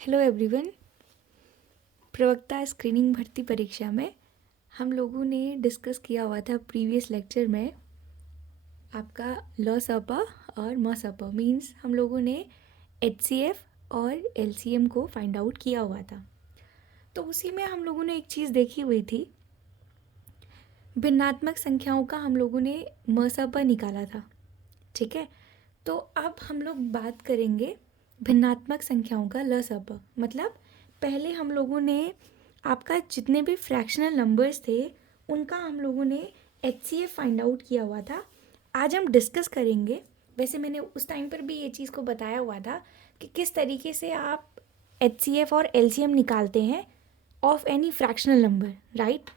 Hello everyone. प्रवक्ता screening भर्ती परीक्षा में हम लोगों ने डिस्कस किया हुआ था प्रीवियस लेक्चर में आपका लॉसपा और मसपा मींस हम लोगों ने एचसीएफ और एलसीएम को फाइंड आउट किया हुआ था। तो उसी में हम लोगों ने एक चीज़ देखी हुई थी, भिन्नात्मक संख्याओं का हम लोगों ने मसपा निकाला था। ठीक है, तो अब हम लोग बात करेंगे भिन्नात्मक संख्याओं का लसपा। मतलब पहले हम लोगों ने आपका जितने भी फ्रैक्शनल नंबर्स थे उनका हम लोगों ने एचसीएफ फाइंड आउट किया हुआ था। आज हम डिस्कस करेंगे, वैसे मैंने उस टाइम पर भी ये चीज़ को बताया हुआ था कि किस तरीके से आप एचसीएफ और एलसीएम निकालते हैं of any fractional number, right.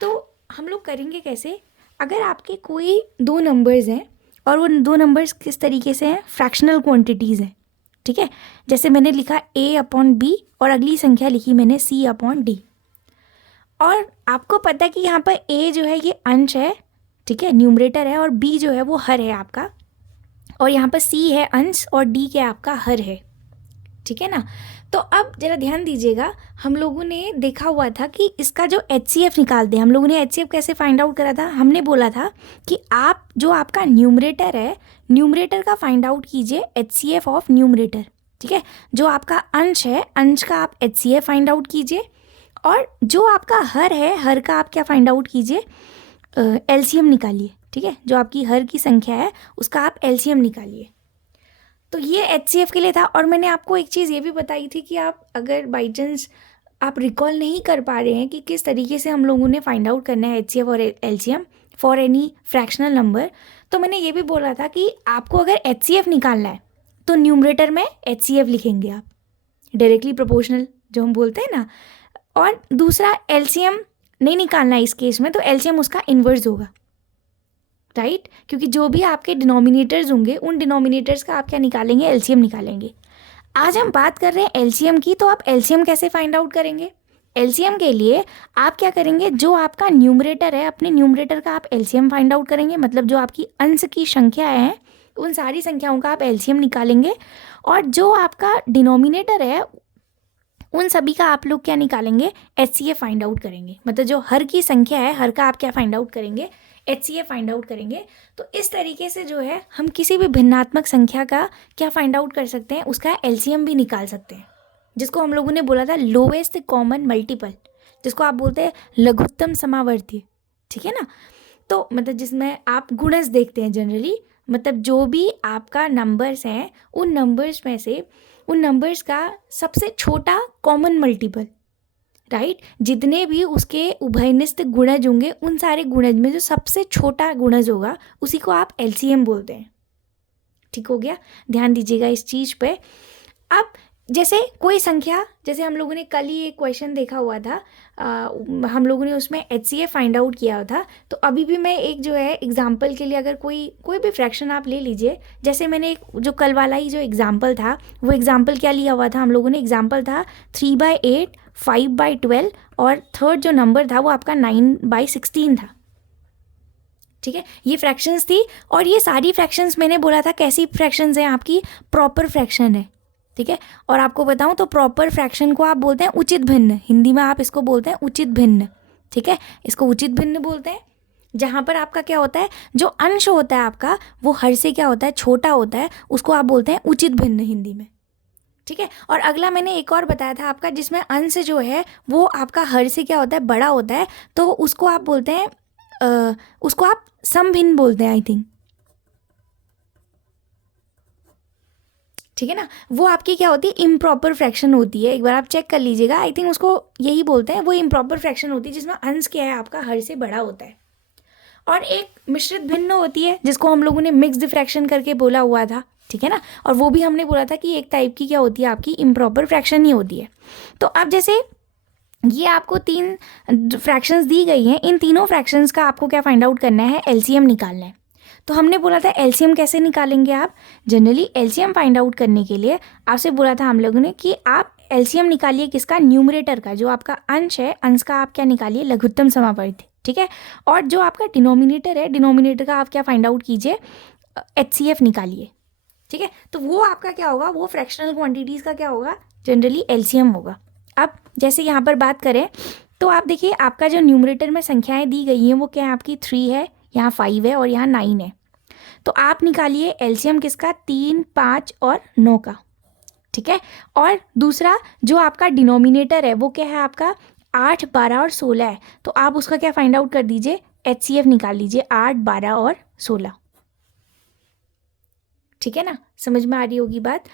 तो हम लोग करेंगे कैसे, अगर आपके कोई दो नंबर्स हैं और वो दो नंबर्स किस तरीके से हैं, फ्रैक्शनल क्वांटिटीज़ हैं। ठीक है, जैसे मैंने लिखा a/b और अगली संख्या लिखी मैंने c/d। और आपको पता है कि यहाँ पर a जो है ये अंश है, ठीक है, न्यूमरेटर है, और b जो है वो हर है आपका, और यहाँ पर c है अंश और d क्या आपका हर है। ठीक है ना। तो अब जरा ध्यान दीजिएगा, हम लोगों ने देखा हुआ था कि इसका जो एचसीएफ निकालते हैं, हम लोगों ने एचसीएफ कैसे फाइंड आउट करा था, हमने बोला था कि आप जो आपका न्यूमरेटर है, न्यूमरेटर का फाइंड आउट कीजिए एचसीएफ ऑफ न्यूमरेटर। ठीक है, जो आपका अंश है, अंश का आप एचसीएफ फाइंड आउट कीजिए, और जो आपका हर है, हर का आप क्या फाइंड आउट कीजिए, एलसीएम निकालिए। ठीक है, जो आपकी हर की संख्या है उसका आप एलसीएम निकालिए। तो ये एचसीएफ के लिए था। और मैंने आपको एक चीज़ ये भी बताई थी कि आप अगर बाई चांस आप रिकॉल नहीं कर पा रहे हैं कि किस तरीके से हम लोगों ने फाइंड आउट करना है एचसीएफ और LCM for any fractional number, तो मैंने ये भी बोला था कि आपको अगर एचसीएफ निकालना है तो न्यूमरेटर में एचसीएफ लिखेंगे आप, डायरेक्टली प्रोपोर्शनल जो हम बोलते हैं ना। और दूसरा एलसीएम नहीं निकालना है इस केस में, तो एलसीएम उसका इन्वर्स होगा, राइट। क्योंकि जो भी आपके डिनोमिनेटर्स होंगे उन डिनोमिनेटर्स का आप क्या निकालेंगे, एलसीएम निकालेंगे। आज हम बात कर रहे हैं एलसीएम की, तो आप एलसीएम कैसे फाइंड आउट करेंगे। एलसीएम के लिए आप क्या करेंगे, जो आपका न्यूमरेटर है, अपने न्यूमरेटर का आप एलसीएम फाइंड आउट करेंगे। मतलब जो आपकी अंश की संख्या है उन सारी संख्याओं का आप एलसीएम निकालेंगे, और जो आपका डिनोमिनेटर है उन सभी का आप लोग क्या निकालेंगे, एचसीएफ फाइंड आउट करेंगे। मतलब जो हर की संख्या है, हर का आप क्या फाइंड आउट करेंगे, एचसीएफ फाइंड आउट करेंगे। तो इस तरीके से जो है हम किसी भी भिन्नात्मक संख्या का क्या फाइंड आउट कर सकते हैं, उसका एलसीएम भी निकाल सकते हैं, जिसको हम लोगों ने बोला था लोवेस्ट कॉमन मल्टीपल, जिसको आप बोलते हैं लघुत्तम समावर्ती। ठीक है ना। तो मतलब जिसमें आप गुणज देखते हैं जनरली, मतलब जो भी आपका नंबर्स हैं उन नंबर्स में से उन नंबर्स का सबसे छोटा कॉमन मल्टीपल, राइट। जितने भी उसके उभयनिष्ठ गुणज होंगे उन सारे गुणज में जो सबसे छोटा गुणज होगा उसी को आप एलसीएम बोलते हैं। ठीक हो गया, ध्यान दीजिएगा इस चीज़ पे। अब जैसे कोई संख्या, जैसे हम लोगों ने कल ही एक क्वेश्चन देखा हुआ था, हम लोगों ने उसमें एचसीएफ फाइंड आउट किया हुआ था। तो अभी भी मैं एक जो है एग्जाम्पल के लिए, अगर कोई भी फ्रैक्शन आप ले लीजिए, जैसे मैंने एक जो कल वाला ही जो एग्जाम्पल था, वो एग्जाम्पल क्या लिया हुआ था हम लोगों ने, एग्जाम्पल था 3/8, 5/12, और थर्ड जो नंबर था वो आपका 9/16 था। ठीक है, ये फ्रैक्शंस थी, और ये सारी फ्रैक्शंस मैंने बोला था कैसी फ्रैक्शंस हैं, आपकी प्रॉपर फ्रैक्शन है। ठीक है, और आपको बताऊं तो प्रॉपर फ्रैक्शन को आप बोलते हैं उचित भिन्न, हिंदी में आप इसको बोलते हैं उचित भिन्न। ठीक है, इसको उचित भिन्न बोलते हैं, जहाँ पर आपका क्या होता है, जो अंश होता है आपका वो हर से क्या होता है, छोटा होता है, उसको आप बोलते हैं उचित भिन्न हिंदी में। ठीक है, और अगला मैंने एक और बताया था आपका, जिसमें अंश जो है वो आपका हर से क्या होता है, बड़ा होता है, तो उसको आप बोलते हैं उसको आप समभिन्न बोलते हैं, आई थिंक। ठीक है ना, वो आपकी क्या होती है, इम्प्रॉपर फ्रैक्शन होती है। एक बार आप चेक कर लीजिएगा, आई थिंक उसको यही बोलते हैं, वो इम्प्रॉपर फ्रैक्शन होती है जिसमें अंश क्या है आपका हर से बड़ा होता है। और एक मिश्रित भिन्न होती है जिसको हम लोगों ने मिक्स्ड फ्रैक्शन करके बोला हुआ था। ठीक है ना, और वो भी हमने बोला था कि एक टाइप की क्या होती है, आपकी इम्प्रॉपर फ्रैक्शन ही होती है। तो अब जैसे ये आपको 3 फ्रैक्शंस दी गई हैं, इन तीनों फ्रैक्शंस का आपको क्या फाइंड आउट करना है, एलसीएम निकालना है। तो हमने बोला था एलसीएम कैसे निकालेंगे आप, जनरली एलसीएम फाइंड आउट करने के लिए आपसे बोला था हम लोगों ने कि आप एलसीएम निकालिए किसका, न्यूमरेटर का, जो आपका अंश है, अंश का आप क्या निकालिए, लघुत्तम समावर्ती। ठीक है, और जो आपका डिनोमिनेटर है, डिनोमिनेटर का आप क्या फाइंड आउट कीजिए, एचसीएफ निकालिए। ठीक है, तो वो आपका क्या होगा, वो फ्रैक्शनल क्वांटिटीज़ का क्या होगा, जनरली एलसीएम होगा। अब जैसे यहाँ पर बात करें तो आप देखिए आपका जो न्यूमरेटर में संख्याएं दी गई हैं वो क्या है, आपकी 3 है, यहाँ 5 है और यहाँ 9 है। तो आप निकालिए एलसीएम किसका, 3, 5 और 9 का, ठीक है। और दूसरा जो आपका डिनोमिनेटर है वो क्या है आपका 8, 12 और 16 है। तो आप उसका क्या फाइंड आउट कर दीजिए, एचसीएफ निकाल लीजिए 8, 12 और 16, ठीक है ना। समझ में आ रही होगी बात।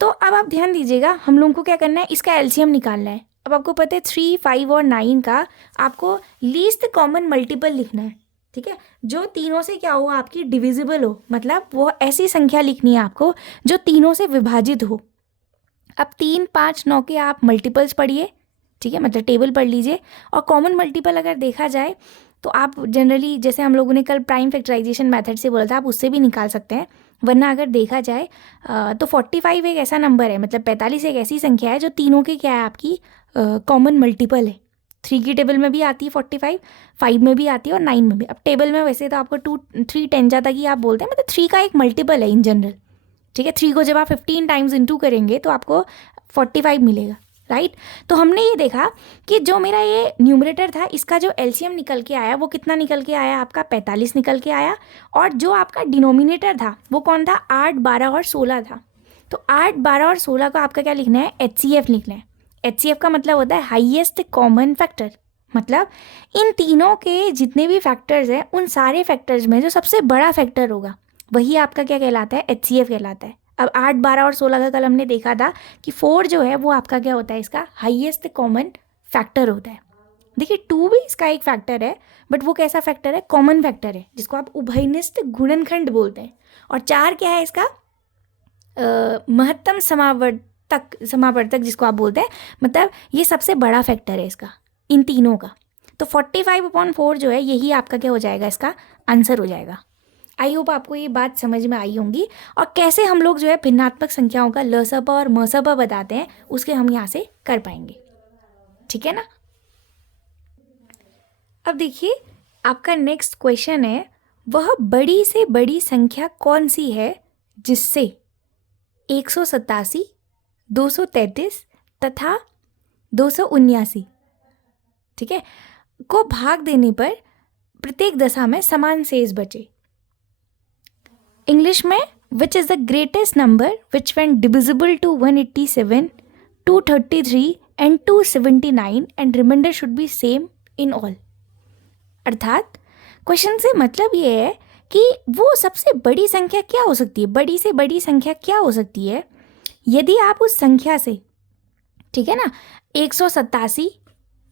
तो अब आप ध्यान दीजिएगा, हम लोगों को क्या करना है, इसका एलसीएम निकालना है। अब आपको पता है 3, 5 और 9 का आपको लीस्ट कॉमन मल्टीपल लिखना है, ठीक है। जो तीनों से क्या हो, आपकी डिविजिबल हो, मतलब वो ऐसी संख्या लिखनी है आपको जो तीनों से विभाजित हो। अब 3, 5, 9 के आप मल्टीपल्स पढ़िए, ठीक है, मतलब टेबल पढ़ लीजिए। और कॉमन मल्टीपल अगर देखा जाए तो आप जनरली जैसे हम लोगों ने कल प्राइम फैक्टराइजेशन मेथड से बोला था, आप उससे भी निकाल सकते हैं। वरना अगर देखा जाए तो 45 एक ऐसा नंबर है, मतलब 45 एक ऐसी संख्या है जो तीनों के क्या है, आपकी कॉमन मल्टीपल है। 3 की टेबल में भी आती है 45, 5 में भी आती है और 9 में भी। अब टेबल में वैसे तो आपको 2, 3 10 तक ही आप बोलते हैं, मतलब 3 का एक मल्टीपल है इन जनरल, ठीक है। 3 को जब आप 15 टाइम्स इंटू करेंगे तो आपको 45 मिलेगा, राइट। तो हमने ये देखा कि जो मेरा ये न्यूमरेटर था इसका जो एलसीएम निकल के आया वो कितना निकल के आया, आपका 45 निकल के आया। और जो आपका डिनोमिनेटर था वो कौन था, 8, 12 और 16 था। तो 8, 12 और 16 का आपका क्या लिखना है, एचसीएफ लिखना है। एचसीएफ का मतलब होता है हाईएस्ट कॉमन फैक्टर, मतलब इन तीनों के जितने भी फैक्टर्स हैं उन सारे फैक्टर्स में जो सबसे बड़ा फैक्टर होगा वही आपका क्या कहलाता है, एचसीएफ कहलाता है। अब 8, 12 और 16 का कल हमने देखा था कि 4 जो है वो आपका क्या होता है, इसका हाईएस्ट कॉमन फैक्टर होता है। देखिए 2 भी इसका एक फैक्टर है, बट वो कैसा फैक्टर है, कॉमन फैक्टर है, जिसको आप उभयनिष्ठ गुणनखंड बोलते हैं। और 4 क्या है, इसका महत्तम समावर्तक जिसको आप बोलते हैं, मतलब ये सबसे बड़ा फैक्टर है इसका, इन तीनों का। तो 45/4 जो है यही आपका क्या हो जाएगा, इसका आंसर हो जाएगा। आई होप आपको ये बात समझ में आई होंगी। और कैसे हम लोग जो है भिन्नात्मक संख्याओं का लसपा और मसपा बताते हैं उसके हम यहाँ से कर पाएंगे, ठीक है ना। अब देखिए आपका नेक्स्ट क्वेश्चन है, वह बड़ी से बड़ी संख्या कौन सी है जिससे 187, 233 तथा 279, ठीक है, को भाग देने पर प्रत्येक दशा में समान शेष बचे। इंग्लिश में which is the greatest number which when divisible to 187, 233 and 279 and remainder should be same in all. अर्थात क्वेश्चन से मतलब ये है कि वो सबसे बड़ी संख्या क्या हो सकती है, बड़ी से बड़ी संख्या क्या हो सकती है यदि आप उस संख्या से, ठीक है ना, 187,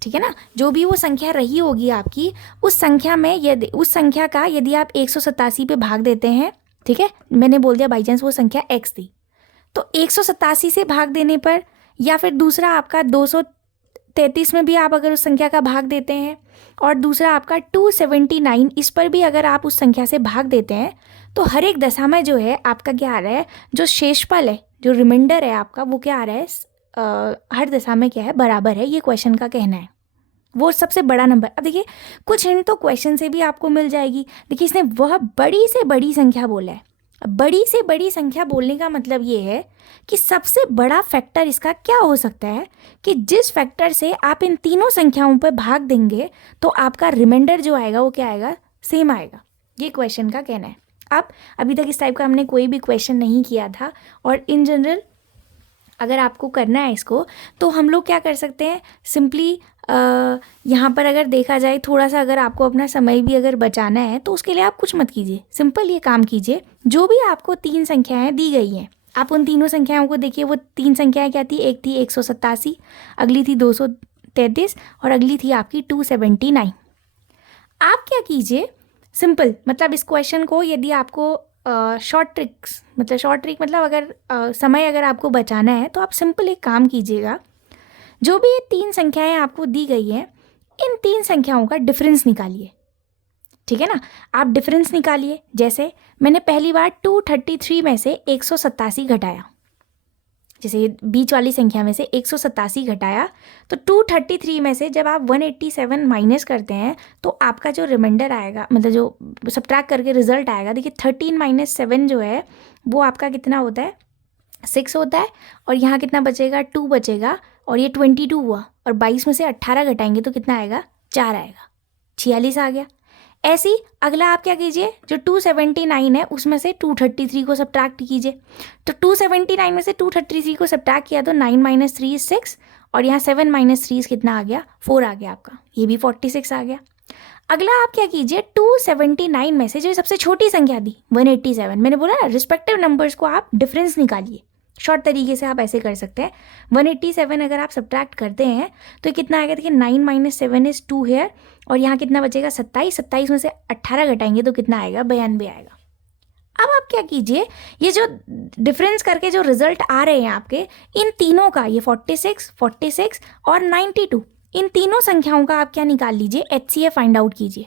ठीक है ना, जो भी वो संख्या रही होगी आपकी, उस संख्या में यदि उस संख्या का यदि आप 187 पे भाग देते हैं, ठीक है, मैंने बोल दिया बाई चांस वो संख्या x थी, तो 187 से भाग देने पर, या फिर दूसरा आपका 233 में भी आप अगर उस संख्या का भाग देते हैं, और दूसरा आपका 279 इस पर भी अगर आप उस संख्या से भाग देते हैं, तो हर एक दशा में जो है आपका क्या आ रहा है, जो शेषफल है, जो रिमाइंडर है आपका, वो क्या आ रहा है, हर दशा में क्या है, बराबर है। ये क्वेश्चन का कहना है, वो सबसे बड़ा नंबर। अब देखिए कुछ हिंट तो क्वेश्चन से भी आपको मिल जाएगी। देखिए इसने वह बड़ी से बड़ी संख्या बोला है। अब बड़ी से बड़ी संख्या बोलने का मतलब ये है कि सबसे बड़ा फैक्टर इसका क्या हो सकता है कि जिस फैक्टर से आप इन तीनों संख्याओं पर भाग देंगे तो आपका रिमाइंडर जो आएगा वो क्या आएगा, सेम आएगा। ये क्वेश्चन का कहना है। अब अभी तक इस टाइप का हमने कोई भी क्वेश्चन नहीं किया था, और इन जनरल अगर आपको करना है इसको तो हम लोग क्या कर सकते हैं, सिंपली यहाँ पर अगर देखा जाए थोड़ा सा, अगर आपको अपना समय भी अगर बचाना है तो उसके लिए आप कुछ मत कीजिए, सिंपल ये काम कीजिए, जो भी आपको 3 संख्याएं दी गई हैं आप उन तीनों संख्याओं को देखिए। वो 3 संख्याएं क्या थी, एक थी 187, अगली थी 233 और अगली थी आपकी 279। आप क्या कीजिए, सिंपल, मतलब इस क्वेश्चन को यदि आपको शॉर्ट ट्रिक मतलब अगर समय अगर आपको बचाना है तो आप सिंपल एक काम कीजिएगा, जो भी ये 3 संख्याएं आपको दी गई हैं इन 3 संख्याओं का डिफरेंस निकालिए, ठीक है ना। आप डिफरेंस निकालिए, जैसे मैंने पहली बार 233 में से 187 घटाया, जैसे बीच वाली संख्या में से 187 घटाया, तो 233 में से जब आप 187 माइनस करते हैं तो आपका जो रिमाइंडर आएगा, मतलब जो सब्ट्रैक्ट करके रिजल्ट आएगा, देखिए 13 - 7 जो है वो आपका कितना होता है, 6 होता है और यहाँ कितना बचेगा, 2 बचेगा और ये 22 हुआ और 22 में से 18 घटाएंगे तो कितना आएगा, 4 आएगा, 46 आ गया। ऐसे ही अगला आप क्या कीजिए, जो 279 है उसमें से 233 को सब्ट्रैक्ट कीजिए। तो 279 में से 233 को सब्ट्रैक्ट किया तो 9 - 3 is 6 और यहाँ 7 - 3 कितना आ गया, 4 आ गया आपका, ये भी 46 आ गया। अगला आप क्या कीजिए, 279 में से जो सबसे छोटी संख्या थी 187, मैंने बोला ना रिस्पेक्टिव नंबर्स को आप डिफरेंस निकालिए। शॉर्ट तरीके से आप ऐसे कर सकते हैं, 187 अगर आप सब्ट्रैक्ट करते हैं तो कितना आएगा, देखिए 9 - 7 is 2 है और यहाँ कितना बचेगा, 27, 27 में से 18 घटाएंगे तो कितना आएगा, 92 आएगा। अब आप क्या कीजिए, ये जो डिफरेंस करके जो रिजल्ट आ रहे हैं आपके, इन तीनों का, ये 46, 46 और 92, इन तीनों संख्याओं का आप क्या निकाल लीजिए, HCF फाइंड आउट कीजिए।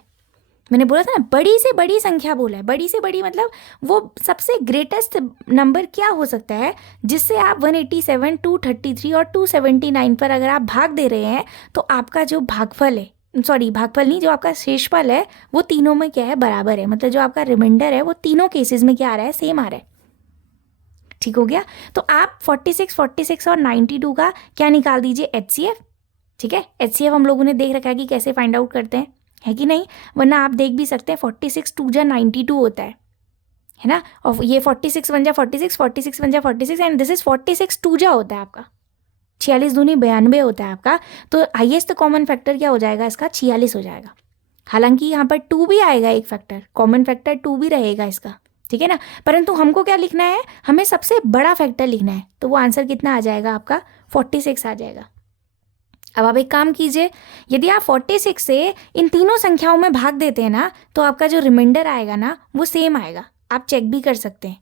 मैंने बोला था ना, बड़ी से बड़ी संख्या बोला है, बड़ी से बड़ी मतलब वो सबसे ग्रेटेस्ट नंबर क्या हो सकता है जिससे आप 187, 233 और 279 पर अगर आप भाग दे रहे हैं तो आपका जो भागफल है, सॉरी भागफल नहीं, जो आपका शेषफल है वो तीनों में क्या है, बराबर है। मतलब जो आपका रिमाइंडर है वो तीनों केसेस में क्या आ रहा है, सेम आ रहा है। ठीक हो गया। तो आप 46, 46 और 92 का क्या निकाल दीजिए, HCF। ठीक है, HCF हम लोगों ने देख रखा है कि कैसे फाइंड आउट करते हैं, है कि नहीं, वरना आप देख भी सकते हैं 46 2 जा 92 होता है ना, और ये 46 1 जा 46, 46 1 जा 46 एंड दिस इज 46 2 जा होता है आपका, 46 दूनी 92 होता है आपका। तो हाईएस्ट कॉमन फैक्टर क्या हो जाएगा इसका, 46 हो जाएगा। हालांकि यहाँ पर 2 भी आएगा, एक फैक्टर कॉमन फैक्टर 2 भी रहेगा इसका, ठीक है ना, परंतु हमको क्या लिखना है, हमें सबसे बड़ा फैक्टर लिखना है। तो वो आंसर कितना आ जाएगा आपका, 46 आ जाएगा। अब आप एक काम कीजिए, यदि आप 46 से इन तीनों संख्याओं में भाग देते हैं ना तो आपका जो रिमाइंडर आएगा ना वो सेम आएगा। आप चेक भी कर सकते हैं,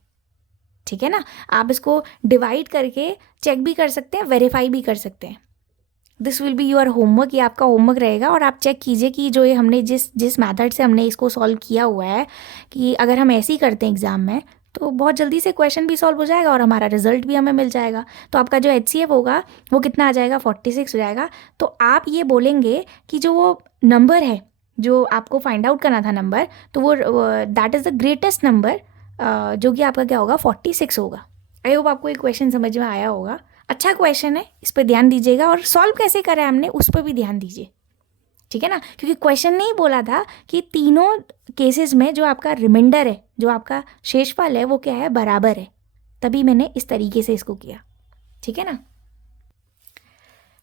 ठीक है ना, आप इसको डिवाइड करके चेक भी कर सकते हैं, वेरीफाई भी कर सकते हैं। This will be your homework, ये आपका होमवर्क रहेगा और आप चेक कीजिए कि जो ये हमने जिस मेथड से हमने इसको सॉल्व किया हुआ है, कि अगर हम ऐसे ही करते हैं एग्ज़ाम में तो बहुत जल्दी से क्वेश्चन भी सॉल्व हो जाएगा और हमारा रिजल्ट भी हमें मिल जाएगा। तो आपका जो HCF होगा वो कितना आ जाएगा, 46 हो जाएगा। तो आप ये बोलेंगे कि जो वो नंबर है जो आपको फाइंड आउट करना था नंबर, तो वो that is the greatest number, जो कि आपका क्या होगा, 46 होगा। आई होप आपको ये क्वेश्चन समझ में आया होगा। अच्छा क्वेश्चन है, इस पर ध्यान दीजिएगा और सॉल्व कैसे करा है हमने उस पर भी ध्यान दीजिए, ठीक है ना, क्योंकि क्वेश्चन नहीं बोला था कि तीनों केसेस में जो आपका रिमाइंडर है, जो आपका शेषफल है वो क्या है, बराबर है, तभी मैंने इस तरीके से इसको किया, ठीक है ना।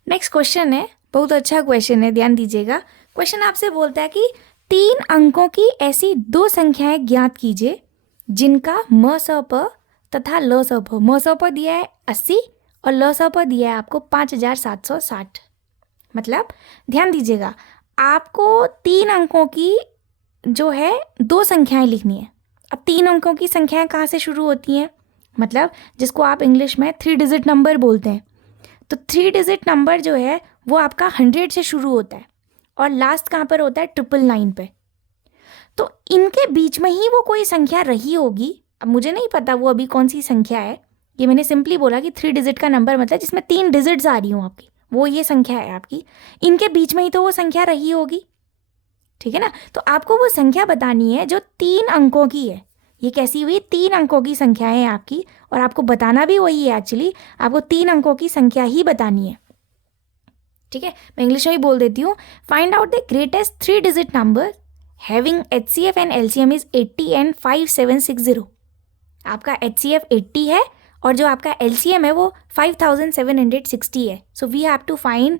नेक्स्ट क्वेश्चन है, बहुत अच्छा क्वेश्चन है, ध्यान दीजिएगा। क्वेश्चन आपसे बोलता है कि 3 अंकों की ऐसी 2 संख्याएं ज्ञात कीजिए जिनका म स प तथा ल स प, म स प दिया है 80 और ल स प दिया है आपको 5760। मतलब ध्यान दीजिएगा, आपको 3 अंकों की जो है 2 संख्याएं लिखनी है। अब 3 अंकों की संख्याएं कहाँ से शुरू होती हैं, मतलब जिसको आप इंग्लिश में 3 डिजिट नंबर बोलते हैं। तो 3 डिजिट नंबर जो है वो आपका 100 से शुरू होता है और लास्ट कहाँ पर होता है, 999 पे। तो इनके बीच में ही वो कोई संख्या रही होगी। अब मुझे नहीं पता वो अभी कौन सी संख्या है, ये मैंने सिंपली बोला कि 3 डिजिट का नंबर मतलब जिसमें 3 डिजिट्स आ रही हूँ आपकी, वो ये संख्या है आपकी। इनके बीच में ही तो वो संख्या रही होगी, ठीक है ना। तो आपको वो संख्या बतानी है जो 3 अंकों की है। ये कैसी हुई, 3 अंकों की संख्या है आपकी और आपको बताना भी वही है। एक्चुअली आपको 3 अंकों की संख्या ही बतानी है, ठीक है। मैं इंग्लिश में ही बोल देती हूँ। Find out the greatest 3 digit number having HCF and LCM is 80 and 5760। आपका HCF 80 है और जो आपका LCM है वो 5760 है। So we have to find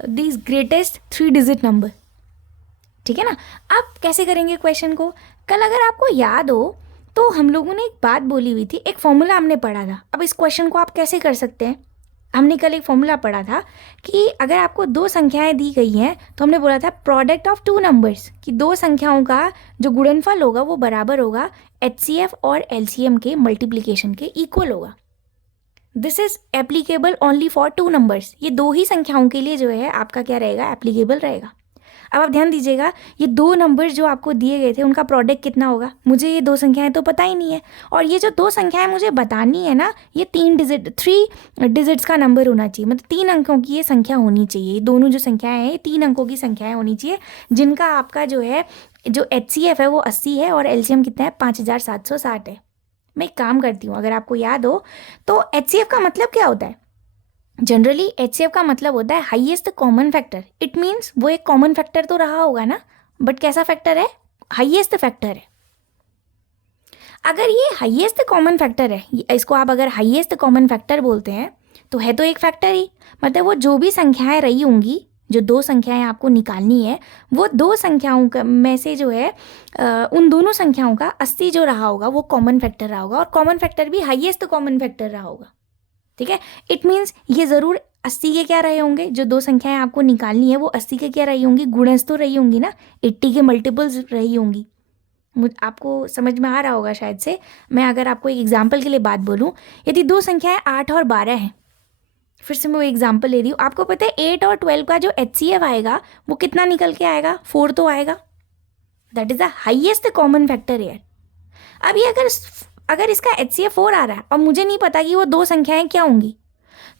this greatest 3 digit number, ठीक है ना। अब कैसे करेंगे क्वेश्चन को, कल अगर आपको याद हो तो हम लोगों ने एक बात बोली हुई थी, एक फॉर्मूला हमने पढ़ा था। अब इस क्वेश्चन को आप कैसे कर सकते हैं, हमने कल एक फॉर्मूला पढ़ा था कि अगर आपको 2 संख्याएं दी गई हैं तो हमने बोला था प्रोडक्ट ऑफ 2 नंबर्स, कि 2 संख्याओं का जो गुणनफल होगा वो बराबर होगा HCF और LCM के मल्टीप्लिकेशन के इक्वल होगा। This is applicable only for 2 numbers. ये 2 ही संख्याओं के लिए जो है आपका क्या रहेगा, एप्लीकेबल रहेगा। अब आप ध्यान दीजिएगा, ये 2 नंबर्स जो आपको दिए गए थे उनका प्रोडक्ट कितना होगा, मुझे ये 2 संख्याएं तो पता ही नहीं है, और ये जो 2 संख्याएं मुझे बतानी है ना, ये 3 डिजिट्स का नंबर होना चाहिए, मतलब 3 अंकों की ये संख्या होनी चाहिए। दोनों जो संख्याएं हैं ये 3 अंकों की संख्याएं होनी चाहिए, जिनका आपका जो है जो HCF है वो 80 है और LCM कितना है, 5760 है। मैं एक काम करती हूँ, अगर आपको याद हो तो HCF का मतलब क्या होता है? जनरली HCF का मतलब होता है highest common factor. It means वो एक कॉमन फैक्टर तो रहा होगा ना, बट कैसा फैक्टर है? हाईएस्ट फैक्टर है। अगर ये हाईएस्ट कॉमन फैक्टर है, इसको आप अगर हाईएस्ट कॉमन फैक्टर बोलते हैं तो है तो एक फैक्टर ही, मतलब वो जो भी संख्याएं रही होंगी, जो दो संख्याएं आपको निकालनी है, वो दो संख्याओं में से जो है उन दोनों संख्याओं का 80 जो रहा होगा वो कॉमन फैक्टर रहा होगा, और कॉमन फैक्टर भी हाईएस्ट कॉमन फैक्टर रहा होगा। ठीक है, इट मीन्स ये ज़रूर 80 के क्या रहे होंगे, जो दो संख्याएं आपको निकालनी है वो 80 के क्या रही होंगी, गुणज तो रही होंगी ना, 80 के मल्टीपल्स रही होंगी। आपको समझ में आ रहा होगा शायद से। मैं अगर आपको एक एग्जाम्पल के लिए बात बोलूँ, यदि दो संख्याएं 8 और 12 हैं, फिर से मैं वो एग्जाम्पल ले रही हूँ, आपको पता है 8 और 12 का जो HCF आएगा वो कितना निकल के आएगा? 4 तो आएगा। That is the highest common factor यार। अब ये अगर इसका HCF 4 आ रहा है और मुझे नहीं पता कि वो दो संख्याएं क्या होंगी,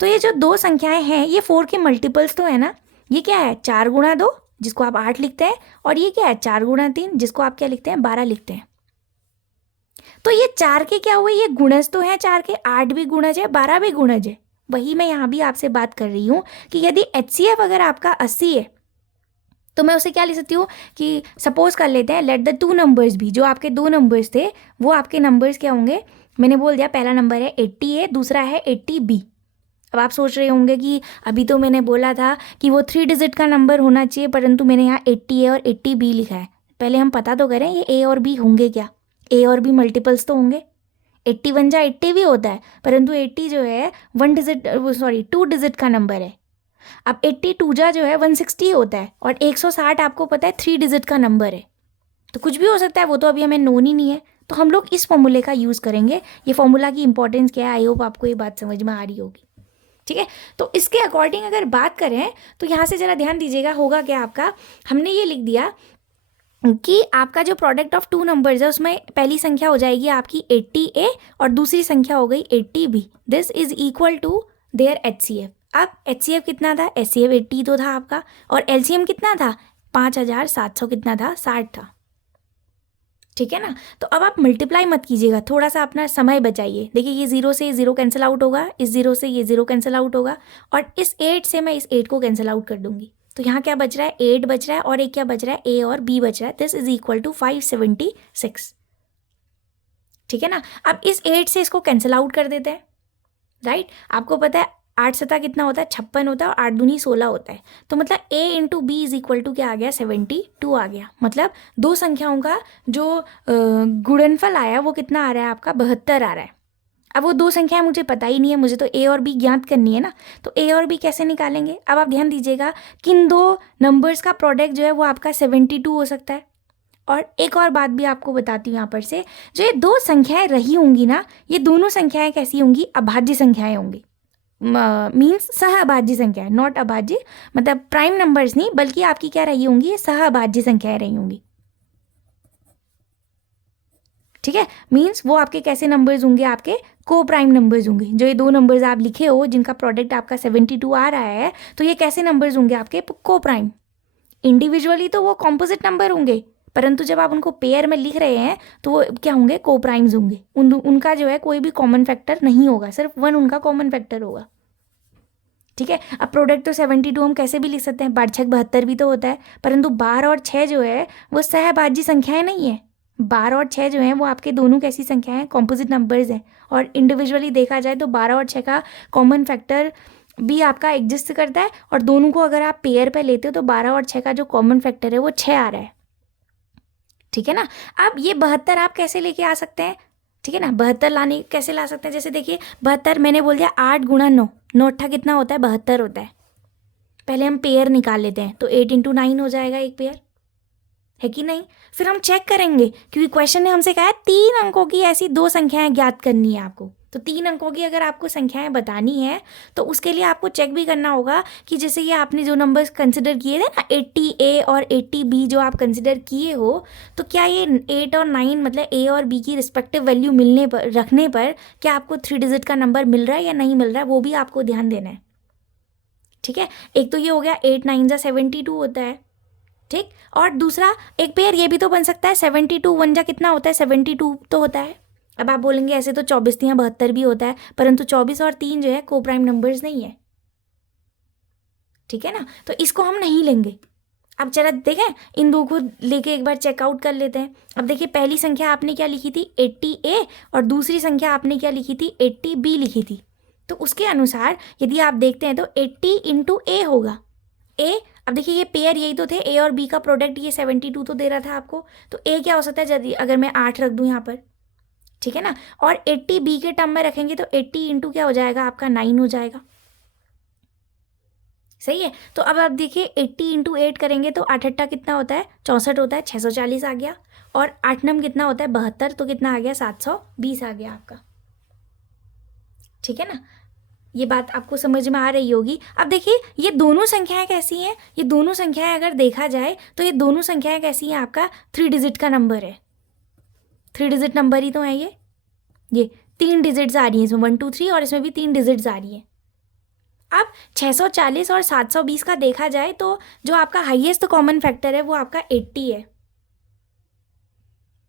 तो ये जो दो संख्याएं हैं ये 4 के मल्टीपल्स तो है ना। ये क्या है? 4 गुणा 2 जिसको आप 8 लिखते हैं, और ये क्या है? 4 गुणा 3 जिसको आप क्या लिखते हैं? 12 लिखते हैं। तो ये 4 के क्या हुए? ये गुणज तो हैं 4 के, 8 भी गुणज है, 12 भी गुणज है। वही मैं यहाँ भी आपसे बात कर रही हूँ कि यदि HCF अगर आपका 80 है तो मैं उसे क्या लिख सकती हूँ कि सपोज कर लेते हैं लेट द टू नंबर्स भी, जो आपके दो नंबर्स थे वो आपके नंबर्स क्या होंगे? मैंने बोल दिया पहला नंबर है 80A, दूसरा है 80B। अब आप सोच रहे होंगे कि अभी तो मैंने बोला था कि वो 3 डिजिट का नंबर होना चाहिए, परंतु मैंने यहाँ 80A और 80B लिखा है। पहले हम पता तो करें ये A और B होंगे क्या? A और B मल्टीपल्स तो होंगे। 81 जा 80 भी होता है, परंतु 80 जो है 2 डिजिट का नंबर है। अब 82 जा जो है 160 होता है, और 160 आपको पता है 3 डिजिट का नंबर है। तो कुछ भी हो सकता है, वो तो अभी हमें नोन ही नहीं है। तो हम लोग इस फॉर्मूले का यूज़ करेंगे। ये फॉर्मूला की इंपॉर्टेंस क्या है, आई होप आपको ये बात समझ में आ रही होगी। ठीक है, तो इसके अकॉर्डिंग अगर बात करें तो यहाँ से ज़रा ध्यान दीजिएगा, होगा क्या आपका? हमने ये लिख दिया कि आपका जो प्रोडक्ट ऑफ टू नंबर्स है उसमें पहली संख्या हो जाएगी आपकी 80A और दूसरी संख्या हो गई 80B। This is equal to their HCF। अब HCF कितना था? HCF 80 तो था आपका, और LCM कितना था? 5700 कितना था? 60 था। ठीक है ना। तो अब आप मल्टीप्लाई मत कीजिएगा, थोड़ा सा अपना समय बचाइए। देखिए ये 0 से 0 कैंसिल आउट होगा, इस 0 से ये 0 कैंसिल आउट होगा, और इस 8 से मैं इस 8 को कैंसिल आउट कर दूंगी। तो यहाँ क्या बच रहा है? 8 बच रहा है, और एक क्या बच रहा है? A और B बच रहा है। This is equal to 576। ठीक है ना। अब इस 8 से इसको कैंसिल आउट कर देते हैं, राइट। आपको पता है 8 सता कितना होता है? 56 होता है, और 8 दूनी 16 होता है। तो मतलब A into B is equal to क्या आ गया? 72 आ गया। मतलब दो संख्याओं का जो गुणनफल आया वो कितना आ रहा है आपका? 72 आ रहा है। अब वो दो संख्याएं मुझे पता ही नहीं है, मुझे तो A और B ज्ञात करनी है ना। तो A और B कैसे निकालेंगे? अब आप ध्यान दीजिएगा कि इन दो नंबर्स का प्रोडक्ट जो है वो आपका 72 हो सकता है। और एक और बात भी आपको बताती हूँ यहाँ पर से, जो ये दो संख्याएं रही होंगी ना, ये दोनों संख्याएं कैसी होंगी? अभाज्य संख्याएं होंगी। मीन्स सहअभाज्य संख्या, नॉट अभाज्य, मतलब प्राइम नंबर्स नहीं, बल्कि आपकी क्या रही होंगी? ये सहअभाज्य संख्याएं रही होंगी। ठीक है, मीन्स वो आपके कैसे नंबर्स होंगे? आपके को प्राइम नंबर्स होंगे। जो ये दो नंबर्स आप लिखे हो जिनका प्रोडक्ट आपका 72 आ रहा है, तो ये कैसे नंबर्स होंगे? आपके को प्राइम। इंडिविजुअली तो वो कॉम्पोजिट नंबर होंगे, परंतु जब आप उनको पेयर में लिख रहे हैं तो वो क्या होंगे? को प्राइम्स होंगे। उनका जो है कोई भी कॉमन फैक्टर नहीं होगा, सिर्फ 1 उनका कॉमन फैक्टर होगा। ठीक है। अब प्रोडक्ट तो 72 हम कैसे भी लिख सकते हैं, 12 72 भी तो होता है, परंतु 12 और 6 जो है वो सहअभाज्य संख्याएं नहीं है। 12 और 6 जो हैं वो आपके दोनों कैसी संख्याएं हैं? कॉम्पोजिट नंबर्स हैं। और इंडिविजुअली देखा जाए तो 12 और 6 का कॉमन फैक्टर भी आपका एग्जिस्ट करता है, और दोनों को अगर आप पेयर पे लेते हो तो 12 और 6 का जो कॉमन फैक्टर है वो 6 आ रहा है। ठीक है ना। अब ये 72 आप कैसे लेके आ सकते हैं? ठीक है ना, 72 लाने कैसे ला सकते हैं? जैसे देखिए 72 मैंने बोल दिया 8 गुणा 9, 9 अट्ठा कितना होता है? 72 होता है। पहले हम पेयर निकाल लेते हैं, तो 8 इंटू 9 हो जाएगा एक पेयर, है कि नहीं। फिर हम चेक करेंगे, क्योंकि क्वेश्चन ने हमसे कहा है 3 अंकों की ऐसी दो संख्याएं ज्ञात करनी है आपको। तो 3 अंकों की अगर आपको संख्याएं बतानी है तो उसके लिए आपको चेक भी करना होगा कि जैसे ये आपने जो नंबर्स कंसिडर किए थे ना, 80A और 80B जो आप कंसिडर किए हो, तो क्या ये 8 और 9 मतलब A और B की रिस्पेक्टिव वैल्यू मिलने पर, रखने पर क्या आपको 3 डिजिट का नंबर मिल रहा है या नहीं मिल रहा है, वो भी आपको ध्यान देना है। ठीक है, एक तो ये हो गया 8 9 जा 72 होता है। ठीक, और दूसरा एक पेयर ये भी तो बन सकता है 72 1 जा कितना होता है? 72 तो होता है। अब आप बोलेंगे ऐसे तो 24 3 72 भी होता है, परंतु 24 और 3 जो है को प्राइम नंबर्स नहीं है, ठीक है ना, तो इसको हम नहीं लेंगे। अब जरा देखें, इन दो को लेके एक बार चेकआउट कर लेते हैं। अब देखिए, पहली संख्या आपने क्या लिखी थी 80A, और दूसरी संख्या आपने क्या लिखी थी 80B लिखी थी। तो उसके अनुसार यदि आप देखते हैं तो 80 इंटू A होगा। A, अब देखिए ये पेयर यही तो थे, A और B का प्रोडक्ट, ये 72 तो दे रहा था आपको, तो A क्या हो सकता है यदि अगर मैं 8 रख दूं यहाँ पर, ठीक है ना, और 80B के टर्म में रखेंगे तो 80 इंटू क्या हो जाएगा आपका 9 हो जाएगा, सही है। तो अब आप देखिए 80 इंटू 8 करेंगे तो 8 अट्ठा कितना होता है 64 होता है, 640 आ गया, और 8 नम कितना होता है 72, तो कितना आ गया 720 आ गया आपका, ठीक है ना। ये बात आपको समझ में आ रही होगी। अब देखिए ये दोनों संख्याएं कैसी हैं, ये दोनों संख्याएं अगर देखा जाए तो ये दोनों संख्याएं कैसी हैं, आपका 3 डिजिट का नंबर है, 3 डिजिट नंबर ही तो है ये 3 डिजिट्स आ रही हैं इसमें, 1 2 3, और इसमें भी 3 डिजिट्स आ रही हैं। अब 640 और 720 का देखा जाए तो जो आपका हाईएस्ट कॉमन फैक्टर है वो आपका 80 है,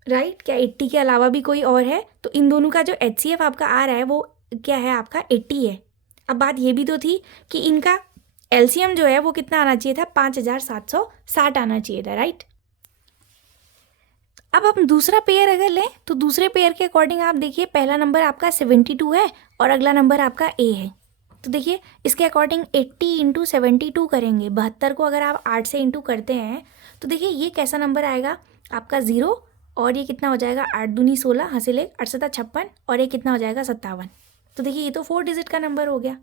राइट। क्या 80 के अलावा भी कोई और है? तो इन दोनों का जो HCF आपका आ रहा है वो क्या है आपका 80 है। अब बात ये भी तो थी कि इनका LCM जो है वो कितना आना चाहिए था 5760 आना चाहिए था, राइट। अब हम दूसरा पेयर अगर लें तो दूसरे पेयर के अकॉर्डिंग आप देखिए, पहला नंबर आपका 72 है और अगला नंबर आपका A है। तो देखिए इसके अकॉर्डिंग 80 इंटू 72 करेंगे, 72 को अगर आप 8 से इंटू करते हैं तो देखिए ये कैसा नंबर आएगा आपका 0, और ये कितना हो जाएगा 8 दूनी 16, हासिल 1 8 सता 56, और ये कितना हो जाएगा 57। तो देखिए ये तो 4 डिजिट का नंबर हो गया,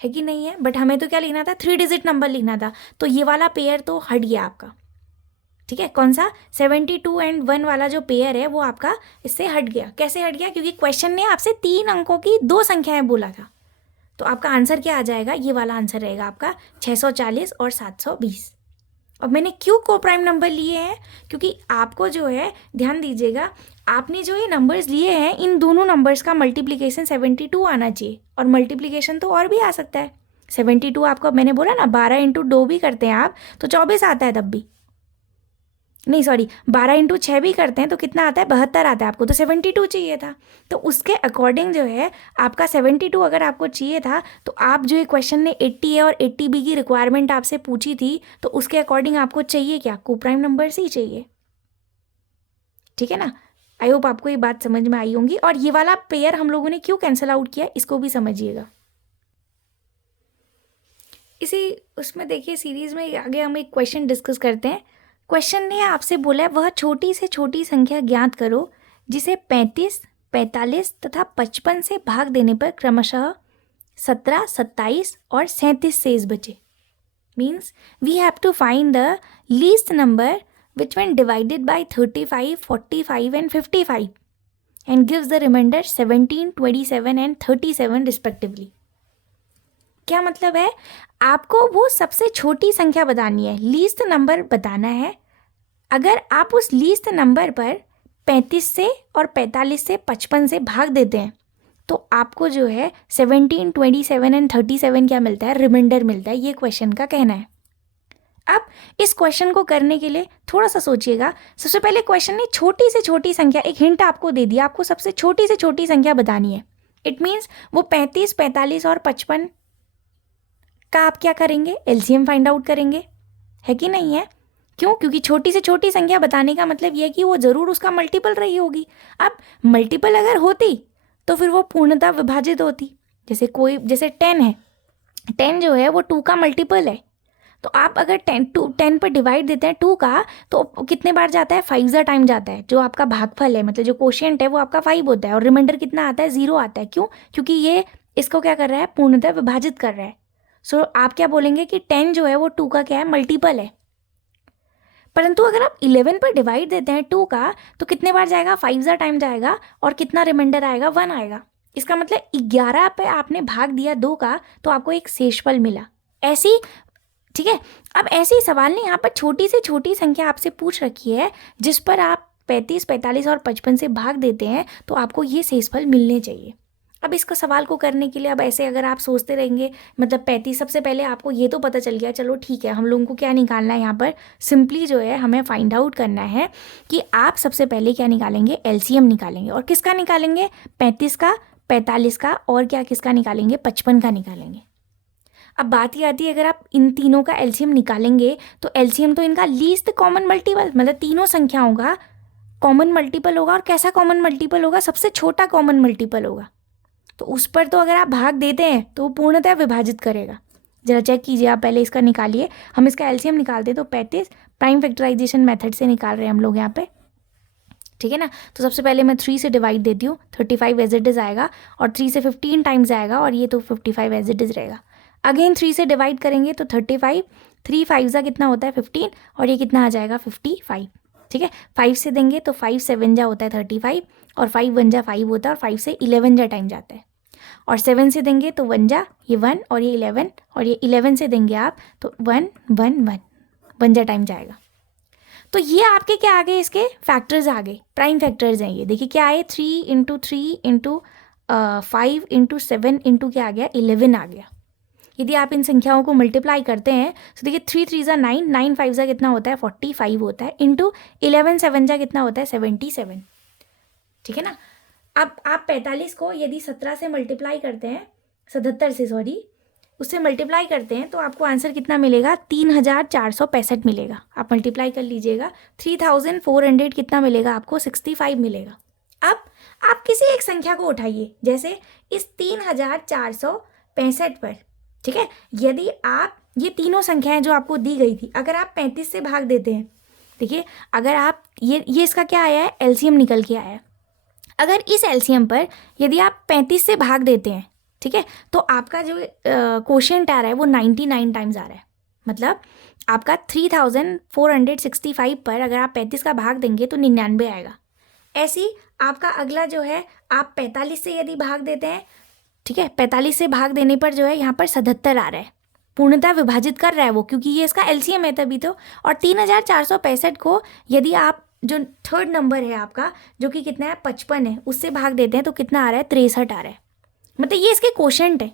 है कि नहीं है। बट हमें तो क्या लिखना था 3 डिजिट नंबर लिखना था, तो ये वाला पेयर तो हट गया आपका, ठीक है। कौन सा 72 एंड 1 वाला जो पेयर है वो आपका इससे हट गया। कैसे हट गया? क्योंकि क्वेश्चन ने आपसे 3 अंकों की 2 संख्याएं बोला था, तो आपका आंसर क्या आ जाएगा, ये वाला आंसर रहेगा आपका 640 और 720। और मैंने क्यों को प्राइम नंबर लिए हैं, क्योंकि आपको जो है ध्यान दीजिएगा, आपने जो ये नंबर्स लिए हैं इन दोनों नंबर्स का मल्टीप्लिकेशन 72 आना चाहिए, और मल्टीप्लिकेशन तो और भी आ सकता है। 72 आपको मैंने बोला ना 12 इंटू 2 भी करते हैं आप तो 24 आता है, तब भी नहीं सॉरी 12 इंटू 6 भी करते हैं तो कितना आता है 72 आता है, आपको तो 72 चाहिए था। तो उसके अकॉर्डिंग जो है आपका 72 अगर आपको चाहिए था तो आप जो ये क्वेश्चन ने 80A और 80B की रिक्वायरमेंट आपसे पूछी थी, तो उसके अकॉर्डिंग आपको चाहिए क्या, को प्राइम नंबर्स ही चाहिए, ठीक है ना। आई होप आपको ये बात समझ में आई होंगी। और ये वाला पेयर हम लोगों ने क्यों कैंसिल आउट किया इसको भी समझिएगा। इसी उसमें देखिए सीरीज में आगे हम एक क्वेश्चन डिस्कस करते हैं। क्वेश्चन ने आपसे बोला है वह छोटी से छोटी संख्या ज्ञात करो जिसे 35, 45 तथा 55 से भाग देने पर क्रमशः 17, 27 और 37 शेष बचे। Means we have to find the least number which when divided by 35, 45 and 55 and gives the remainder 17, 27 and 37 respectively। क्या मतलब है, आपको वो सबसे छोटी संख्या बतानी है, लीस्ट नंबर बताना है। अगर आप उस लीस्ट नंबर पर 35 से और 45 से 55 से भाग देते हैं तो आपको जो है 17, 27 एंड 37 क्या मिलता है, रिमाइंडर मिलता है। ये क्वेश्चन का कहना है। अब इस क्वेश्चन को करने के लिए थोड़ा सा सोचिएगा। सबसे पहले क्वेश्चन ने छोटी से छोटी संख्या, एक हिंट आपको दे दिया, आपको सबसे छोटी से छोटी संख्या बतानी है। इट मीन्स वो 35, 45 और 55 का आप क्या करेंगे, LCM फाइंड आउट करेंगे, है कि नहीं है। क्यों? क्योंकि छोटी से छोटी संख्या बताने का मतलब यह है कि वो ज़रूर उसका मल्टीपल रही होगी। अब मल्टीपल अगर होती तो फिर वो पूर्णतः विभाजित होती। जैसे 10 है, 10 जो है वो 2 का मल्टीपल है, तो आप अगर 10 पर डिवाइड देते हैं 2 का तो कितने बार जाता है, 5 टाइम जाता है। जो आपका भागफल है मतलब जो कोशिएंट है वो आपका 5 होता है, और रिमाइंडर कितना आता है 0 आता है। क्यों? क्योंकि ये इसको क्या कर रहा है, पूर्णतः विभाजित कर रहा है। सो आप क्या बोलेंगे कि 10 जो है वो 2 का क्या है, मल्टीपल है। परंतु अगर आप 11 पर डिवाइड देते हैं 2 का तो कितने बार जाएगा, 5 टाइम जाएगा, और कितना रिमाइंडर आएगा, 1 आएगा। इसका मतलब 11 पे आपने भाग दिया 2 का तो आपको एक शेषफल मिला। ऐसी, ठीक है। अब ऐसे ही सवाल ने यहाँ पर छोटी से छोटी संख्या आपसे पूछ रखी है जिस पर आप 35, 45 और 55 से भाग देते हैं तो आपको ये शेषफल मिलने चाहिए। अब इसका सवाल को करने के लिए अब ऐसे अगर आप सोचते रहेंगे, मतलब 35, सबसे पहले आपको ये तो पता चल गया, चलो ठीक है, हम लोगों को क्या निकालना है यहाँ पर, सिंपली जो है हमें फाइंड आउट करना है कि आप सबसे पहले क्या निकालेंगे, एलसीएम निकालेंगे। और किसका निकालेंगे, 35 का, 45 का, और क्या किसका निकालेंगे, 55 का निकालेंगे। अब बात ही आती है, अगर आप इन तीनों का एलसीएम निकालेंगे तो एलसीएम तो इनका लीस्ट कॉमन मल्टीपल, मतलब तीनों संख्याओं का कॉमन मल्टीपल होगा। और कैसा कॉमन मल्टीपल होगा, सबसे छोटा कॉमन मल्टीपल होगा। तो उस पर तो अगर आप भाग देते हैं तो वो पूर्णतः विभाजित करेगा। जरा चेक कीजिए, आप पहले इसका निकालिए। हम इसका एलसीएम निकालते हैं तो 35 प्राइम फैक्टराइजेशन मेथड से निकाल रहे हैं हम लोग यहाँ पे, ठीक है ना। तो सबसे पहले मैं 3 से डिवाइड देती हूँ, 35 एज इट इज़ आएगा, और 3 से 15 टाइम्स आएगा, और ये तो 55 एज इट इज़ रहेगा। अगेन 3 से डिवाइड करेंगे तो 35, 3 5 जा कितना होता है 15, और ये कितना आ जाएगा 55, ठीक है। 5 से देंगे तो 5 7 जा होता है 35, और 5 1 जा 5 होता है, और 5 से 11 जा टाइम जाता है। और 7 से देंगे तो 1 जा ये 1, और ये 11, और ये 11 से देंगे आप तो 1 1 1 1 जा टाइम जाएगा। तो ये आपके क्या आ गए, इसके फैक्टर्स आ गए, प्राइम फैक्टर्स हैं ये। देखिए क्या आए, 3 इंटू 3 इंटू 5 इंटू 7 इंटू क्या आ गया, 11 आ गया। यदि आप इन संख्याओं को मल्टीप्लाई करते हैं तो देखिए 3 3 जा 9, 9 5 जा कितना होता है 45 होता है, इंटू 11 7 जा कितना होता है 77, ठीक है ना। अब आप 45 को यदि 17 से मल्टीप्लाई करते हैं, 77 से सॉरी, उससे मल्टीप्लाई करते हैं तो आपको आंसर कितना मिलेगा, 3465 मिलेगा। आप मल्टीप्लाई कर लीजिएगा, 3400 कितना मिलेगा आपको, 65 मिलेगा। अब आप किसी एक संख्या को उठाइए, जैसे इस 3465 पर, ठीक है। यदि आप ये तीनों संख्याएं जो आपको दी गई थी, अगर आप 35 से भाग देते हैं, देखिए अगर आप ये इसका क्या आया है, एलसीएम निकल के आया है। अगर इस एलसीएम पर यदि आप 35 से भाग देते हैं, ठीक है, तो आपका जो क्वोशिएंट आ रहा है वो 99 टाइम्स आ रहा है। मतलब आपका 3465 पर अगर आप 35 का भाग देंगे तो 99 आएगा। ऐसी आपका अगला जो है, आप 45 से यदि भाग देते हैं, ठीक है, 45 से भाग देने पर जो है यहाँ पर 77 आ रहा है, पूर्णतः विभाजित कर रहा है वो, क्योंकि ये इसका एलसीएम है तभी तो। और 3465 को यदि आप जो थर्ड नंबर है आपका, जो कि कितना है 55 है, उससे भाग देते हैं तो कितना आ रहा है 63 आ रहा है। मतलब ये इसके क्वोशिएंट है।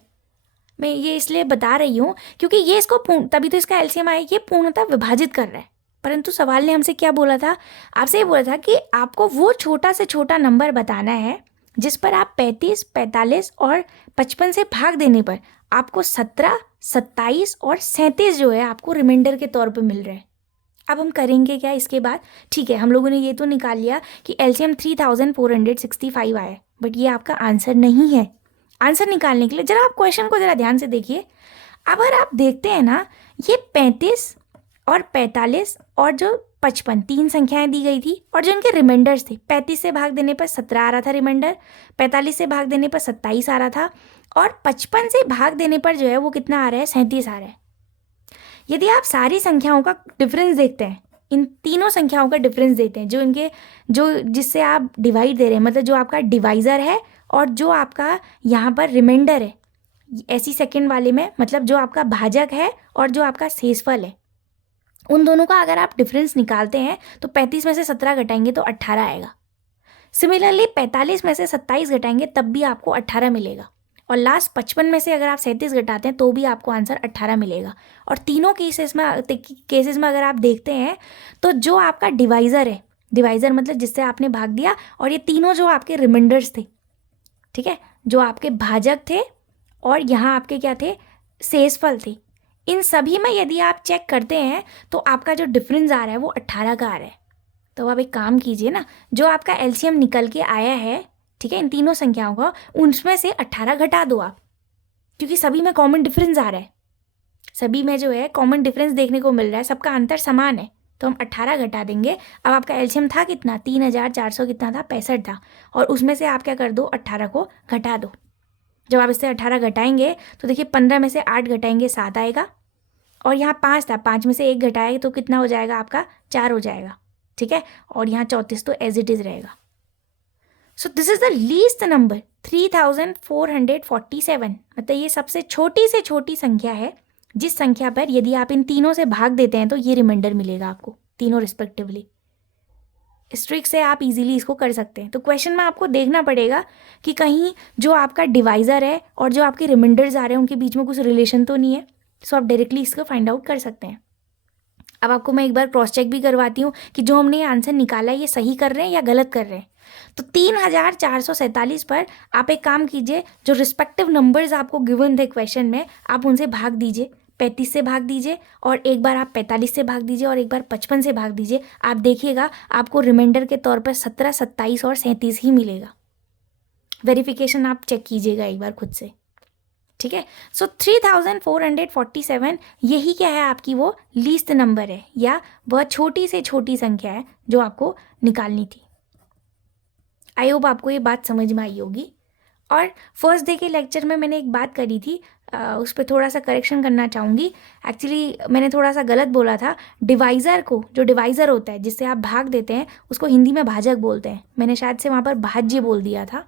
मैं ये इसलिए बता रही हूँ क्योंकि ये इसको तभी तो इसका एलसीएम आया, ये पूर्णतः विभाजित कर रहा है। परंतु सवाल ने हमसे क्या बोला था, आपसे ये बोला था कि आपको वो छोटा से छोटा नंबर बताना है जिस पर आप 35, 45 और 55 से भाग देने पर आपको 17, 27 और 37 जो है आपको रिमाइंडर के तौर पर मिल रहे हैं। अब हम करेंगे क्या इसके बाद, ठीक है, हम लोगों ने ये तो निकाल लिया कि एलसीएम 3465 आया, बट ये आपका आंसर नहीं है। आंसर निकालने के लिए जरा आप क्वेश्चन को जरा ध्यान से देखिए। अगर आप देखते हैं ना, ये 35 और 45 और जो 55 तीन संख्याएं दी गई थी, और जो इनके रिमाइंडर्स थे, 35 से भाग देने पर 17 आ रहा था रिमाइंडर, 45 से भाग देने पर 27 आ रहा था, और 55 से भाग देने पर जो है वो कितना आ रहा है 37 आ रहा है। यदि आप सारी संख्याओं का डिफरेंस देखते हैं, इन तीनों संख्याओं का डिफरेंस देते हैं, जो इनके जो जिससे आप डिवाइड दे रहे हैं, मतलब जो आपका डिवाइज़र है और जो आपका यहाँ पर रिमाइंडर है, ऐसी सेकंड वाले में, मतलब जो आपका भाजक है और जो आपका शेषफल है, उन दोनों का अगर आप डिफरेंस निकालते हैं तो 35 में से 17 घटाएंगे तो 18 आएगा। सिमिलरली 45 में से 27 घटाएंगे तब भी आपको 18 मिलेगा, और लास्ट 55 में से अगर आप 37 घटाते हैं तो भी आपको आंसर 18 मिलेगा। और तीनों केसेस में अगर आप देखते हैं तो जो आपका डिवाइज़र है, डिवाइज़र मतलब जिससे आपने भाग दिया, और ये तीनों जो आपके रिमाइंडर्स थे, ठीक है, जो आपके भाजक थे और यहाँ आपके क्या थे, शेषफल थे, इन सभी में यदि आप चेक करते हैं तो आपका जो डिफरेंस आ रहा है वो 18 का आ रहा है। तो आप एक काम कीजिए ना, जो आपका एलसीएम निकल के आया है, ठीक है, इन तीनों संख्याओं का, उनमें से 18 घटा दो आप, क्योंकि सभी में कॉमन डिफरेंस आ रहा है, सभी में जो है कॉमन डिफरेंस देखने को मिल रहा है, सबका अंतर समान है, तो हम 18 घटा देंगे। अब आपका एलसीएम था कितना, 3400 कितना था 65 था, और उसमें से आप क्या कर दो 18 को घटा दो। जब आप इससे 18 घटाएंगे तो देखिए 15 में से 8 घटाएंगे 7 आएगा, और यहाँ 5 था, 5 में से 1 घटाएंगे तो कितना हो जाएगा आपका 4 हो जाएगा, ठीक है, और यहाँ 34 तो एज इट इज़ रहेगा। So this is the least number 3447, मतलब ये सबसे छोटी से छोटी संख्या है जिस संख्या पर यदि आप इन तीनों से भाग देते हैं तो ये रिमाइंडर मिलेगा आपको, तीनों रिस्पेक्टिवली। इस ट्रिक से आप इजीली इसको कर सकते हैं। तो क्वेश्चन में आपको देखना पड़ेगा कि कहीं जो आपका डिवाइज़र है और जो आपके रिमाइंडर्स आ रहे हैं उनके बीच में कुछ रिलेशन तो नहीं है। सो आप डायरेक्टली इसको फाइंड आउट कर सकते हैं। अब आपको मैं एक बार क्रॉस चेक भी करवाती हूँ कि जो हमने ये आंसर निकाला है ये सही कर रहे हैं या गलत कर रहे हैं। तो 3447 पर आप एक काम कीजिए, जो रिस्पेक्टिव नंबर्स आपको गिवन थे क्वेश्चन में आप उनसे भाग दीजिए। 35 से भाग दीजिए और एक बार आप 45 से भाग दीजिए और एक बार 55 से भाग दीजिए। आप देखिएगा आपको रिमाइंडर के तौर पर 17, 27 और 37 ही मिलेगा। वेरिफिकेशन आप चेक कीजिएगा एक बार खुद से, ठीक है। सो 3447 यही क्या है, आपकी वो लीस्ट नंबर है या वह छोटी से छोटी संख्या है जो आपको निकालनी थी। आई होप आपको ये बात समझ में आई होगी। और फर्स्ट डे के लेक्चर में मैंने एक बात करी थी, उस पर थोड़ा सा करेक्शन करना चाहूँगी। एक्चुअली मैंने थोड़ा सा गलत बोला था। डिवाइज़र को, जो डिवाइज़र होता है जिससे आप भाग देते हैं, उसको हिंदी में भाजक बोलते हैं। मैंने शायद से वहाँ पर भाज्य बोल दिया था।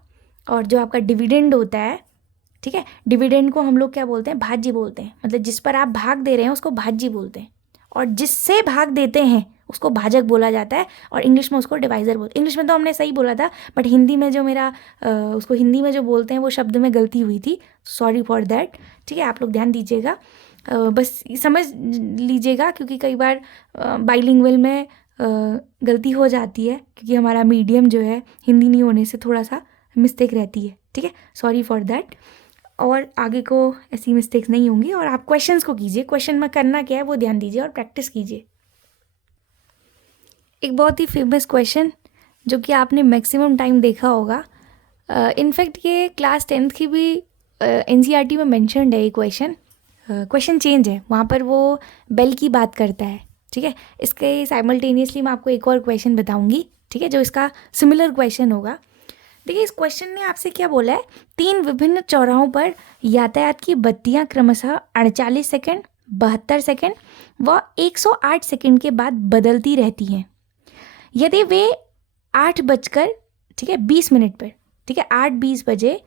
और जो आपका डिविडेंड होता है, ठीक है, डिविडेंड को हम लोग क्या बोलते हैं, भाज्य बोलते हैं। मतलब जिस पर आप भाग दे रहे हैं उसको भाज्य बोलते हैं, और जिससे भाग देते हैं उसको भाजक बोला जाता है, और इंग्लिश में उसको डिवाइज़र बोलते हैं। इंग्लिश में तो हमने सही बोला था, बट हिंदी में जो मेरा उसको हिंदी में जो बोलते हैं वो शब्द में गलती हुई थी। सॉरी फॉर दैट, ठीक है। आप लोग ध्यान दीजिएगा, बस समझ लीजिएगा, क्योंकि कई बार बाइलिंगुअल में गलती हो जाती है, क्योंकि हमारा मीडियम जो है हिंदी नहीं होने से थोड़ा सा मिस्टेक रहती है, ठीक है। Sorry for that. और आगे को ऐसी मिस्टेक्स नहीं होंगी। और आप क्वेश्चंस को कीजिए, क्वेश्चन में करना क्या है वो ध्यान दीजिए और प्रैक्टिस कीजिए। एक बहुत ही फेमस क्वेश्चन जो कि आपने मैक्सिमम टाइम देखा होगा, इनफैक्ट ये क्लास 10th की भी NCERT में मेंशन्ड है। ये क्वेश्चन चेंज है, वहाँ पर वो बेल की बात करता है, ठीक है। इसके साइमल्टेनियसली मैं आपको एक और क्वेश्चन बताऊँगी, ठीक है, जो इसका सिमिलर क्वेश्चन होगा। देखिए, इस क्वेश्चन ने आपसे क्या बोला है, 3 विभिन्न चौराहों पर यातायात की बत्तियां क्रमशः 48 सेकेंड, 72 सेकेंड व 108 सेकेंड के बाद बदलती रहती हैं। यदि वे 8 बजकर, ठीक है, 20 मिनट पर, ठीक है, 8:20 बजे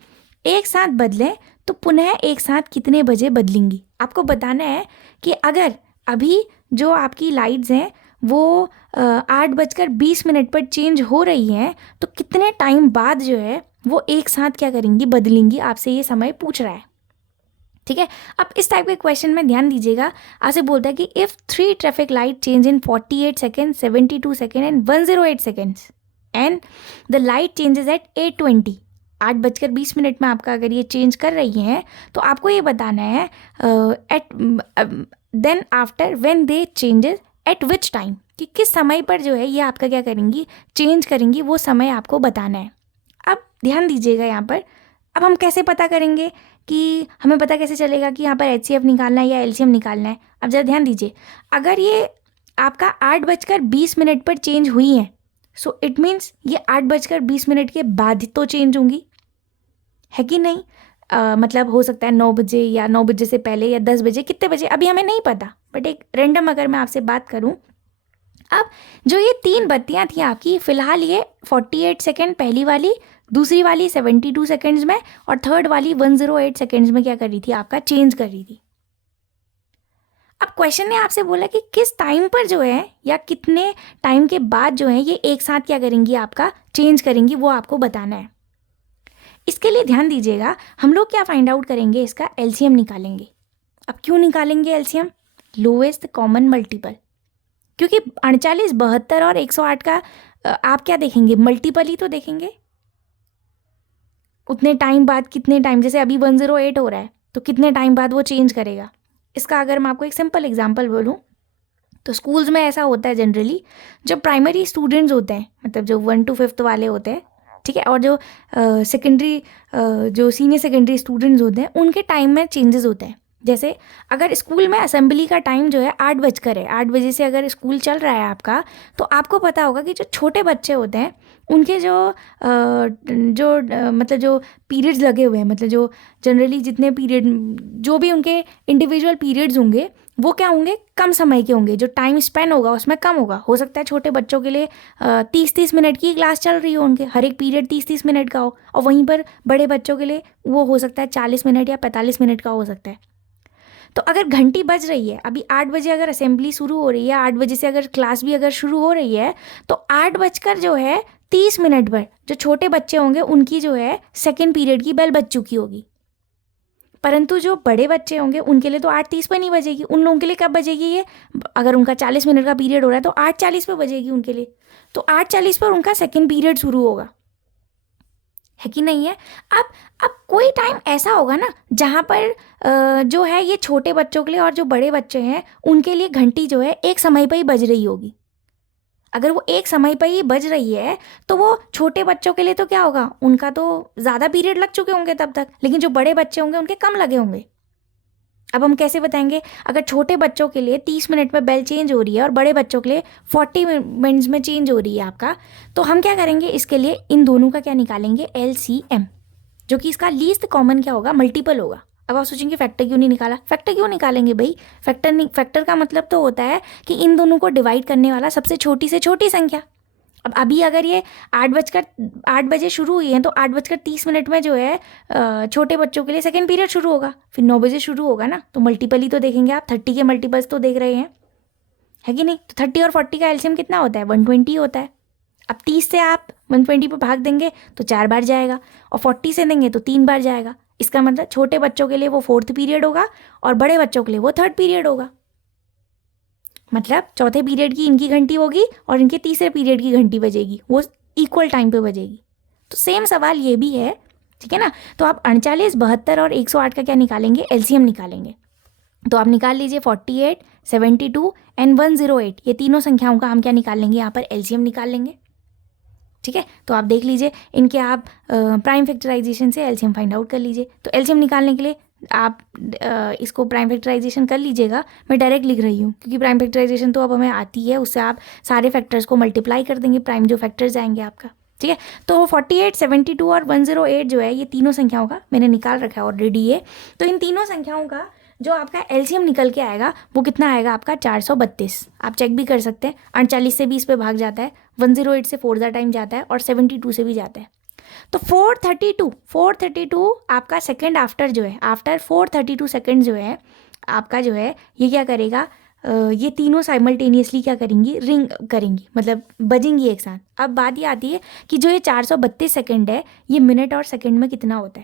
एक साथ बदलें तो पुनः एक साथ कितने बजे बदलेंगी। आपको बताना है कि अगर अभी जो आपकी लाइट्स हैं वो 8:20 पर चेंज हो रही हैं, तो कितने टाइम बाद जो है वो एक साथ क्या करेंगी, बदलेंगी। आपसे ये समय पूछ रहा है, ठीक है। अब इस टाइप के क्वेश्चन में ध्यान दीजिएगा। आपसे बोलता है कि if 3 traffic light change in 48 second, 72 second and 108 seconds and the light changes at 8:20, 8:20 में आपका अगर ये चेंज कर रही हैं, तो आपको ये बताना है at then after when they changes at which time, कि किस समय पर जो है ये आपका क्या करेंगी, चेंज करेंगी, वो समय आपको बताना है। अब ध्यान दीजिएगा यहाँ पर, अब हम कैसे पता करेंगे कि हमें पता कैसे चलेगा कि यहाँ पर HCF निकालना है या LCM निकालना है। अब ज़रा ध्यान दीजिए, अगर ये आपका 8:20 पर चेंज हुई है, सो इट मीन्स ये 8:20 के बाद तो चेंज होंगी, है कि नहीं। मतलब हो सकता है 9 बजे या 9 बजे से पहले या 10 बजे, कितने बजे अभी हमें नहीं पता, बट एक रैंडम अगर मैं आपसे बात करूं, अब जो ये 3 बत्तियां थी आपकी, फ़िलहाल ये 48 सेकेंड पहली वाली, दूसरी वाली 72 सेकेंड्स में और थर्ड वाली 108 सेकेंड्स में क्या कर रही थी, आपका चेंज कर रही थी। अब क्वेश्चन ने आपसे बोला कि किस टाइम पर जो है या कितने टाइम के बाद जो है ये एक साथ क्या करेंगी, आपका चेंज करेंगी, वो आपको बताना है। इसके लिए ध्यान दीजिएगा, हम लोग क्या फाइंड आउट करेंगे, इसका LCM निकालेंगे। अब क्यों निकालेंगे LCM, लोएस्ट कॉमन मल्टीपल, क्योंकि 48, 72 और 108 का आप क्या देखेंगे, मल्टीपल ही तो देखेंगे। उतने टाइम बाद, कितने टाइम, जैसे अभी 108 हो रहा है तो कितने टाइम बाद वो चेंज करेगा। इसका अगर मैं आपको एक सिंपल एग्जांपल बोलूँ, तो स्कूल्स में ऐसा होता है जनरली, जो प्राइमरी स्टूडेंट्स होते हैं, मतलब जो 1 to 5th वाले होते हैं, ठीक है, और जो सेकेंडरी जो सीनियर सेकेंडरी स्टूडेंट्स होते हैं, उनके टाइम में चेंजेस होते हैं। जैसे अगर स्कूल में असेंबली का टाइम जो है 8 बजकर है, 8 बजे से अगर स्कूल चल रहा है आपका, तो आपको पता होगा कि जो छोटे बच्चे होते हैं उनके मतलब जो पीरियड्स लगे हुए हैं, मतलब जो जनरली जितने पीरियड, जो भी उनके इंडिविजुअल पीरियड्स होंगे, वो क्या होंगे, कम समय के होंगे। जो टाइम स्पेन होगा उसमें कम होगा। हो सकता है छोटे बच्चों के लिए 30-30 मिनट की क्लास चल रही हो, उनके हर एक पीरियड 30-30 मिनट का हो, और वहीं पर बड़े बच्चों के लिए वो हो सकता है 40 मिनट या 45 मिनट का हो सकता है। तो अगर घंटी बज रही है, अभी 8 बजे अगर असेंबली शुरू हो रही है, 8 बजे से अगर क्लास भी अगर शुरू हो रही है, तो 8 बजकर जो है 30 मिनट पर जो छोटे बच्चे होंगे उनकी जो है सेकेंड पीरियड की बेल बज चुकी होगी। परंतु जो बड़े बच्चे होंगे उनके लिए तो 8:30 पर नहीं बजेगी। उन लोगों के लिए कब बजेगी ये? अगर उनका 40 मिनट का पीरियड हो रहा है तो 8:40 पर बजेगी उनके लिए। तो 8:40 पर उनका सेकेंड पीरियड शुरू होगा, है कि नहीं है? अब कोई टाइम ऐसा होगा ना जहाँ पर जो है ये छोटे बच्चों के लिए और जो बड़े बच्चे हैं उनके लिए घंटी जो है एक समय पर ही बज रही होगी। अगर वो एक समय पर ही बज रही है तो वो छोटे बच्चों के लिए तो क्या होगा, उनका तो ज़्यादा पीरियड लग चुके होंगे तब तक, लेकिन जो बड़े बच्चे होंगे उनके कम लगे होंगे। अब हम कैसे बताएंगे? अगर छोटे बच्चों के लिए 30 मिनट में बेल चेंज हो रही है और बड़े बच्चों के लिए 40 मिनट्स में चेंज हो रही है आपका, तो हम क्या करेंगे इसके लिए? इन दोनों का क्या निकालेंगे? LCM, जो कि इसका लीस्ट कॉमन क्या होगा? मल्टीपल होगा। अब आप सोचेंगे फैक्टर क्यों नहीं निकाला? फैक्टर क्यों निकालेंगे भाई? फैक्टर का मतलब तो होता है कि इन दोनों को डिवाइड करने वाला सबसे छोटी से छोटी संख्या। अब अभी अगर ये 8 बजे शुरू हुई है तो 8:30 में जो है छोटे बच्चों के लिए सेकेंड पीरियड शुरू होगा, फिर 9 बजे शुरू होगा ना, तो मल्टीपल ही तो देखेंगे आप, 30 के मल्टीपल्स तो देख रहे हैं, है कि नहीं? तो 30 और 40 का एलसीएम कितना होता है? 120 होता है। अब 30 से आप 120 पर भाग देंगे तो 4 बार जाएगा, और 40 से देंगे तो 3 बार जाएगा। इसका मतलब छोटे बच्चों के लिए वो 4th पीरियड होगा और बड़े बच्चों के लिए वो 3rd पीरियड होगा। मतलब चौथे पीरियड की इनकी घंटी होगी और इनके तीसरे पीरियड की घंटी बजेगी, वो इक्वल टाइम पे बजेगी। तो सेम सवाल ये भी है, ठीक है ना? तो आप 39, 72 और 108 का क्या निकालेंगे? एलसीएम निकालेंगे। तो आप निकाल लीजिए 48, 72 एंड 108, ये तीनों संख्याओं का हम क्या निकाल लेंगे? यहाँ पर एलसीएम निकाल लेंगे, ठीक है? तो आप देख लीजिए इनके, आप प्राइम फैक्टराइजेशन से एलसीएम फाइंड आउट कर लीजिए। तो एलसीएम निकालने के लिए आप इसको प्राइम फैक्टराइजेशन कर लीजिएगा। मैं डायरेक्ट लिख रही हूँ क्योंकि प्राइम फैक्टराइजेशन तो अब हमें आती है, उससे आप सारे फैक्टर्स को मल्टीप्लाई कर देंगे, प्राइम जो फैक्टर्स आएंगे आपका, ठीक है? तो 48, 72 और 108 जो है ये तीनों संख्याओं का मैंने निकाल रखा है ऑलरेडी ये। तो इन तीनों संख्याओं का जो आपका एलसीएम निकल के आएगा वो कितना आएगा आपका? 432। आप चेक भी कर सकते हैं, 48 से 20 पे भाग जाता है, 108 से 4 टाइम जाता है और 72 से भी जाता है। तो 432 आपका सेकेंड आफ्टर जो है, आफ्टर 432 सेकेंड जो है आपका जो है ये क्या करेगा? ये तीनों साइमल्टेनियसली क्या करेंगी? रिंग करेंगी, मतलब बजेंगी एक साथ। अब बात ये आती है कि जो ये 432 सेकेंड है ये मिनट और सेकेंड में कितना होता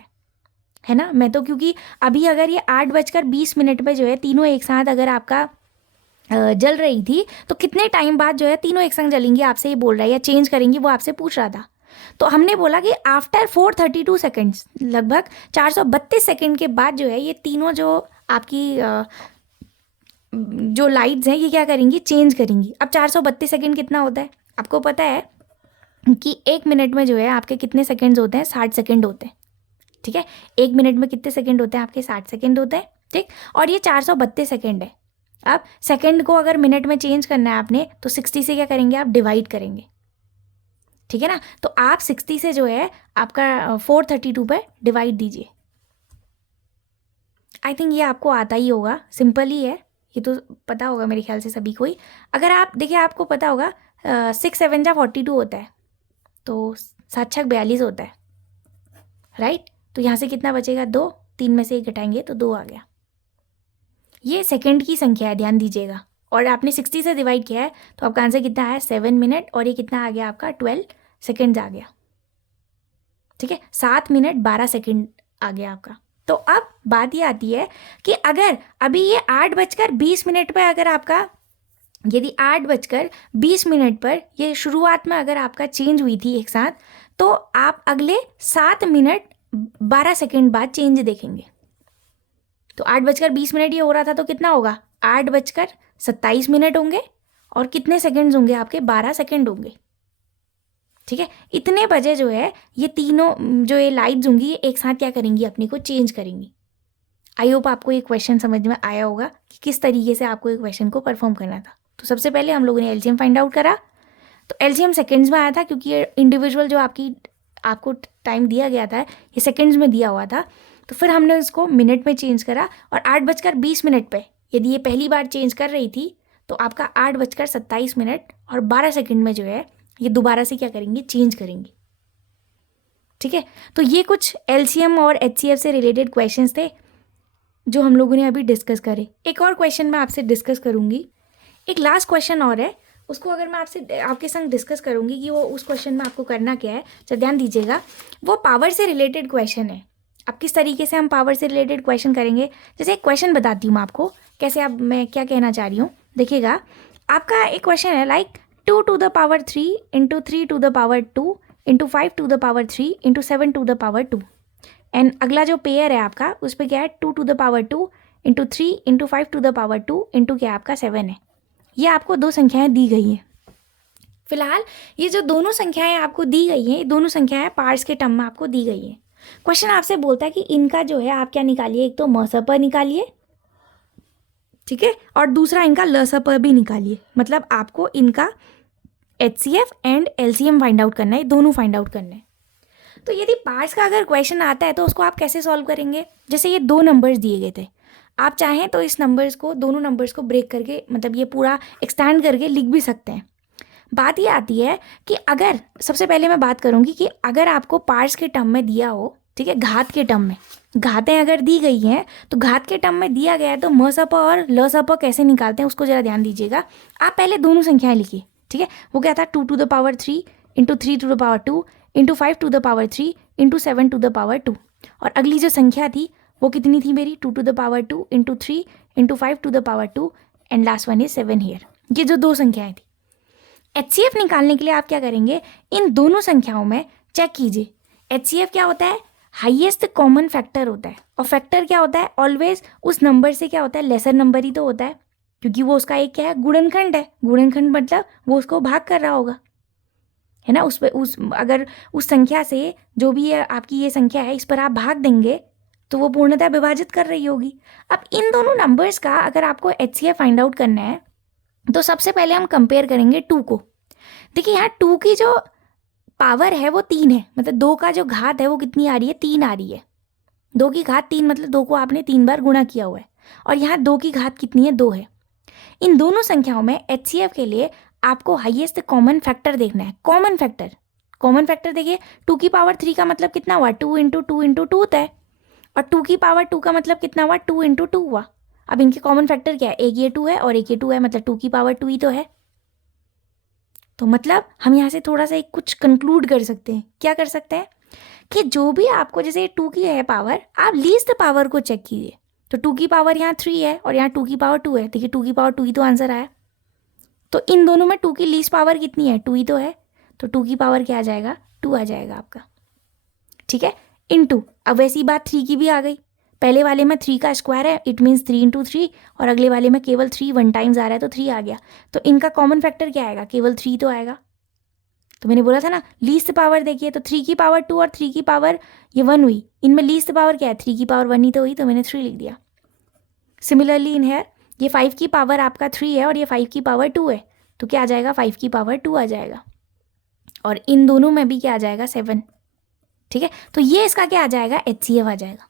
है ना? मैं तो क्योंकि अभी अगर ये 8:20 पे जो है तीनों एक साथ अगर आपका जल रही थी तो कितने टाइम बाद जो है तीनों एक संग जलेंगी, आपसे ये बोल रहा है, या चेंज करेंगी, वो आपसे पूछ रहा था। तो हमने बोला कि आफ्टर 432 सेकेंड्स, लगभग 432 सेकेंड के बाद जो है ये तीनों जो आपकी जो लाइट्स हैं ये क्या करेंगी? चेंज करेंगी। अब 432 सेकेंड कितना होता है? आपको पता है कि 1 मिनट में जो है आपके कितने सेकेंड्स होते हैं? 60 सेकेंड होते हैं, ठीक है? 1 मिनट में कितने सेकेंड होते हैं आपके? 60 सेकेंड होते हैं, ठीक? और ये 432 सेकेंड है। अब सेकेंड को अगर मिनट में चेंज करना है आपने तो 60 से क्या करेंगे? आप डिवाइड करेंगे, ठीक है ना? तो आप 60 से जो है आपका 432 पे डिवाइड दीजिए। आई थिंक ये आपको आता ही होगा, सिंपल ही है, ये तो पता होगा मेरे ख्याल से सभी को ही। अगर आप देखिए, आपको पता होगा 6 7 जा 42 होता है, तो 7 6 42 होता है, राइट? तो यहाँ से कितना बचेगा? 2, 3 में से 1 घटाएंगे तो 2 आ गया। ये सेकंड की संख्या है, ध्यान दीजिएगा। और आपने 60 से डिवाइड किया है तो आपका आंसर कितना आया? 7 मिनट, और ये कितना आ गया आपका? 12 सेकेंड्स आ गया, ठीक है? 7 मिनट 12 सेकेंड आ गया आपका। तो अब बात ये आती है कि अगर अभी ये 8:20 पर अगर आपका, यदि 8:20 पर ये शुरुआत में अगर आपका चेंज हुई थी एक साथ, तो आप अगले 7 मिनट 12 सेकेंड बाद चेंज देखेंगे। तो 8:20 ये हो रहा था तो कितना होगा? 8:27 होंगे, और कितने सेकेंड्स होंगे आपके? 12 सेकेंड होंगे, ठीक है? इतने बजे जो है ये तीनों जो ये लाइट्स होंगी ये एक साथ क्या करेंगी? अपने को चेंज करेंगी। आई होप आपको ये क्वेश्चन समझ में आया होगा कि किस तरीके से आपको ये क्वेश्चन को परफॉर्म करना था। तो सबसे पहले हम लोगों ने एलसीएम फाइंड आउट करा, तो एलसीएम सेकेंड्स में आया था क्योंकि ये इंडिविजुअल जो आपको टाइम दिया गया था ये सेकेंड्स में दिया हुआ था। तो फिर हमने उसको मिनट में चेंज करा, और 8:20 पे यदि ये पहली बार चेंज कर रही थी तो आपका 8:27 और 12 सेकेंड में जो है ये दोबारा से क्या करेंगी? चेंज करेंगी, ठीक है? तो ये कुछ एलसीएम और एचसीएफ से रिलेटेड क्वेश्चंस थे। जो हम लोगों ने अभी डिस्कस करे। एक और क्वेश्चन मैं आपसे डिस्कस करूँगी, एक लास्ट क्वेश्चन और है, उसको अगर मैं आपके संग डिस्कस करूँगी कि वो उस क्वेश्चन में आपको करना क्या है, तो ध्यान दीजिएगा। वो पावर से रिलेटेड क्वेश्चन है। अब किस तरीके से हम पावर से रिलेटेड क्वेश्चन करेंगे, जैसे एक क्वेश्चन बताती हूँ मैं आपको कैसे, अब मैं क्या कहना चाह रही हूँ देखिएगा। आपका एक क्वेश्चन है like 2 to the power 3 into 3 to the power 2 into 5 to the power 3 into 7 to the power 2। And अगला जो पेयर है आपका उस पर क्या है 2 to the power 2 into 3 into 5 to the power 2 into क्या आपका 7 है। ये आपको दो संख्याएं दी गई हैं। फिलहाल ये जो दोनों संख्याएं आपको दी गई हैं, दोनों संख्याएं पार्ट्स के टर्म में आपको दी गई हैं। क्वेश्चन आपसे बोलता है कि इनका जो है आप क्या निकालिए, एक तो मसप निकालिए, ठीक है, और दूसरा इनका लसप भी निकालिए। मतलब आपको इनका HCF and LCM find out करना है, दोनों फाइंड आउट करना है। तो यदि पार्ट्स का अगर क्वेश्चन आता है तो उसको आप कैसे सॉल्व करेंगे। जैसे ये दो नंबर्स दिए गए थे, आप चाहें तो इस नंबर्स को, दोनों नंबर्स को ब्रेक करके, मतलब ये पूरा एक्सटेंड करके लिख भी सकते हैं। बात ये आती है कि अगर, सबसे पहले मैं बात करूंगी कि अगर आपको पार्ट्स के टर्म में दिया हो, ठीक है, घात के टर्म में, घातें अगर दी गई हैं तो घात के टर्म में दिया गया है, तो मसप और लसप कैसे निकालते हैं उसको जरा ध्यान दीजिएगा। आप पहले दोनों संख्याएं लिखिए, ठीक है। वो क्या था 2 to the power 3 into 3 to the power 2 into 5 to the power 3 into 7 to the power 2। और अगली जो संख्या थी वो कितनी थी मेरी, 2 to the power 2 into 3 into 5 to the power 2 and last one is 7 here. ये जो दो संख्याएं थी, HCF निकालने के लिए आप क्या करेंगे, इन दोनों संख्याओं में चेक कीजिए। HCF क्या होता है, हाईएस्ट कॉमन फैक्टर होता है। और फैक्टर क्या होता है, ऑलवेज उस नंबर से क्या होता है, लेसर नंबर ही तो होता है, क्योंकि वो उसका एक क्या है, गुणनखंड है। गुणनखंड मतलब वो उसको भाग कर रहा होगा, है ना। अगर उस संख्या से, जो भी आपकी ये संख्या है, इस पर आप भाग देंगे तो वो पूर्णतः विभाजित कर रही होगी। अब इन दोनों नंबर्स का अगर आपको HCF फाइंड आउट करना है तो सबसे पहले हम कंपेयर करेंगे 2 को। देखिए यहाँ 2 की जो पावर है वो 3 है, मतलब 2 का जो घात है वो कितनी आ रही है, 3 आ रही है। 2 की घात 3 मतलब 2 को आपने 3 बार गुणा किया हुआ है। और यहाँ 2 की घात कितनी है, 2 है। इन दोनों संख्याओं में HCF के लिए आपको हाईएस्ट कॉमन फैक्टर देखना है। कॉमन फैक्टर देखिए, 2 की पावर 3 का मतलब कितना हुआ, 2 इंटू 2 इंटू 2 होता है। और 2 की पावर 2 का मतलब कितना हुआ, 2 इंटू 2 हुआ। अब इनके कॉमन फैक्टर क्या है, एक ये 2 है और एक ये 2 है, मतलब 2 की पावर 2 ही तो है। तो मतलब हम यहाँ से थोड़ा सा एक कुछ कंक्लूड कर सकते हैं। क्या कर सकते हैं कि जो भी आपको, जैसे 2 की है पावर, आप लीस्ट पावर को चेक कीजिए। तो 2 की पावर यहाँ 3 है और यहाँ 2 की पावर 2 है। देखिए 2 की पावर 2 ही तो आंसर आया। तो इन दोनों में 2 की लीस्ट पावर कितनी है, 2 ही तो है। तो 2 की पावर क्या आ जाएगा, 2 आ जाएगा आपका, ठीक है, इनटू। अब वैसी बात 3 की भी आ गई। पहले वाले में 3 का स्क्वायर है, इट मीन्स 3 इंटू 3, और अगले वाले में केवल 3 1 टाइम्स आ रहा है तो 3 आ गया। तो इनका कॉमन फैक्टर क्या आएगा, केवल 3 तो आएगा। तो मैंने बोला था ना लीस्ट पावर देखिए, तो 3 की पावर 2 और 3 की पावर ये 1 हुई। इनमें लीस्ट पावर क्या है, 3 की पावर 1 ही तो हुई, तो मैंने 3 लिख दिया। सिमिलरली इन है, ये 5 की पावर आपका 3 है और ये 5 की पावर 2 है, तो क्या आ जाएगा, 5 की पावर 2 आ जाएगा। और इन दोनों में भी क्या आ जाएगा, 7, ठीक है। तो ये इसका क्या आ जाएगा, HCF आ जाएगा।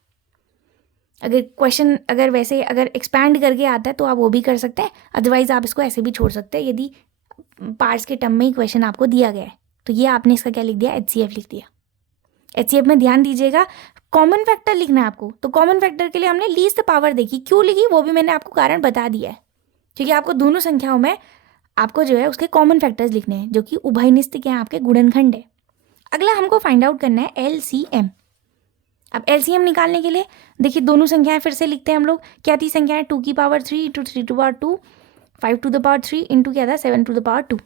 अगर क्वेश्चन अगर एक्सपैंड करके आता है तो आप वो भी कर सकते हैं, अदरवाइज आप इसको ऐसे भी छोड़ सकते हैं। यदि पार्ट्स के टर्म में ही क्वेश्चन आपको दिया गया है तो ये आपने इसका क्या लिख दिया, HCF लिख दिया। HCF में ध्यान दीजिएगा, कॉमन फैक्टर लिखना है आपको। तो कॉमन फैक्टर के लिए हमने लीस्ट पावर देखी, क्यों लिखी वो भी मैंने आपको कारण बता दिया है, क्योंकि आपको दोनों संख्याओं में आपको जो है उसके कॉमन फैक्टर्स लिखने हैं, जो कि उभयनिष्ठ के हैं, आपके गुणनखंड है। अगला हमको फाइंड आउट करना है LCM। अब LCM निकालने के लिए देखिए दोनों संख्याएं फिर से लिखते हैं हम लोग। क्या थी संख्याएं, 2 की power 3 into 3 to power 2, 5 to the power 3 into क्या था, 7 टू द पावर 2,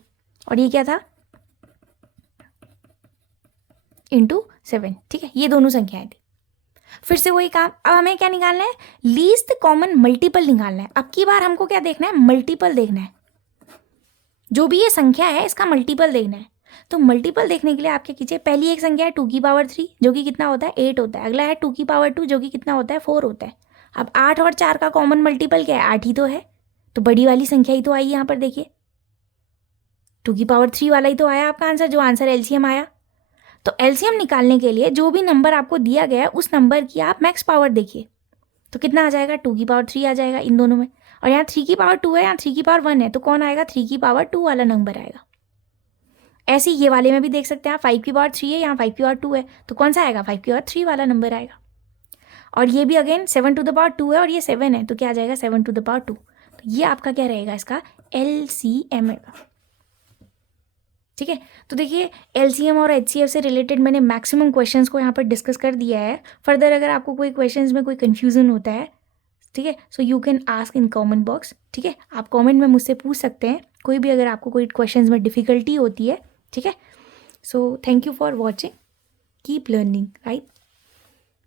और ये क्या था, इंटू 7, ठीक है। ये दोनों संख्याएं थी। फिर से वही काम, अब हमें क्या निकालना है, लीस्ट कॉमन मल्टीपल निकालना है। अब की बार हमको क्या देखना है, मल्टीपल देखना है। जो भी ये संख्या है इसका मल्टीपल देखना है। तो मल्टीपल देखने के लिए आप क्या कीजिए, पहली एक संख्या है 2 की पावर 3 जो कि कितना होता है, 8 होता है। अगला है 2 की पावर 2 जो कि कितना होता है, 4 होता है। अब 8 और 4 का कॉमन मल्टीपल क्या है, 8 ही तो है। तो बड़ी वाली संख्या ही तो आई यहाँ पर, देखिए 2 की पावर 3 वाला ही तो आया आपका आंसर, जो आंसर LCM आया। तो LCM निकालने के लिए जो भी नंबर आपको दिया गया है उस नंबर की आप मैक्स पावर देखिए, तो कितना आ जाएगा, 2 की पावर 3 आ जाएगा इन दोनों में। और यहाँ 3 की पावर 2 है, यहाँ 3 की पावर 1 है, तो कौन आएगा, 3 की पावर 2 वाला नंबर आएगा। ऐसे ये वाले में भी देख सकते हैं आप, 5 की पावर 3 है, यहाँ 5 की पावर 2 है, तो कौन सा आएगा, 5 की पावर 3 वाला नंबर आएगा। और ये भी अगेन 7 टू द पावर 2 है और ये 7 है, तो क्या आ जाएगा 7 टू द पावर 2। तो ये आपका क्या रहेगा, इसका LCM है। ठीक है, तो देखिए LCM और HCF से रिलेटेड मैंने मैक्सिमम क्वेश्चंस को यहाँ पर डिस्कस कर दिया है। फर्दर अगर आपको कोई क्वेश्चंस में कोई कन्फ्यूजन होता है, ठीक है, so you can ask in comment box. ठीक है, आप कमेंट में मुझसे पूछ सकते हैं कोई भी, अगर आपको कोई क्वेश्चंस में डिफिकल्टी होती है। ठीक है, so thank you for watching, keep learning, right.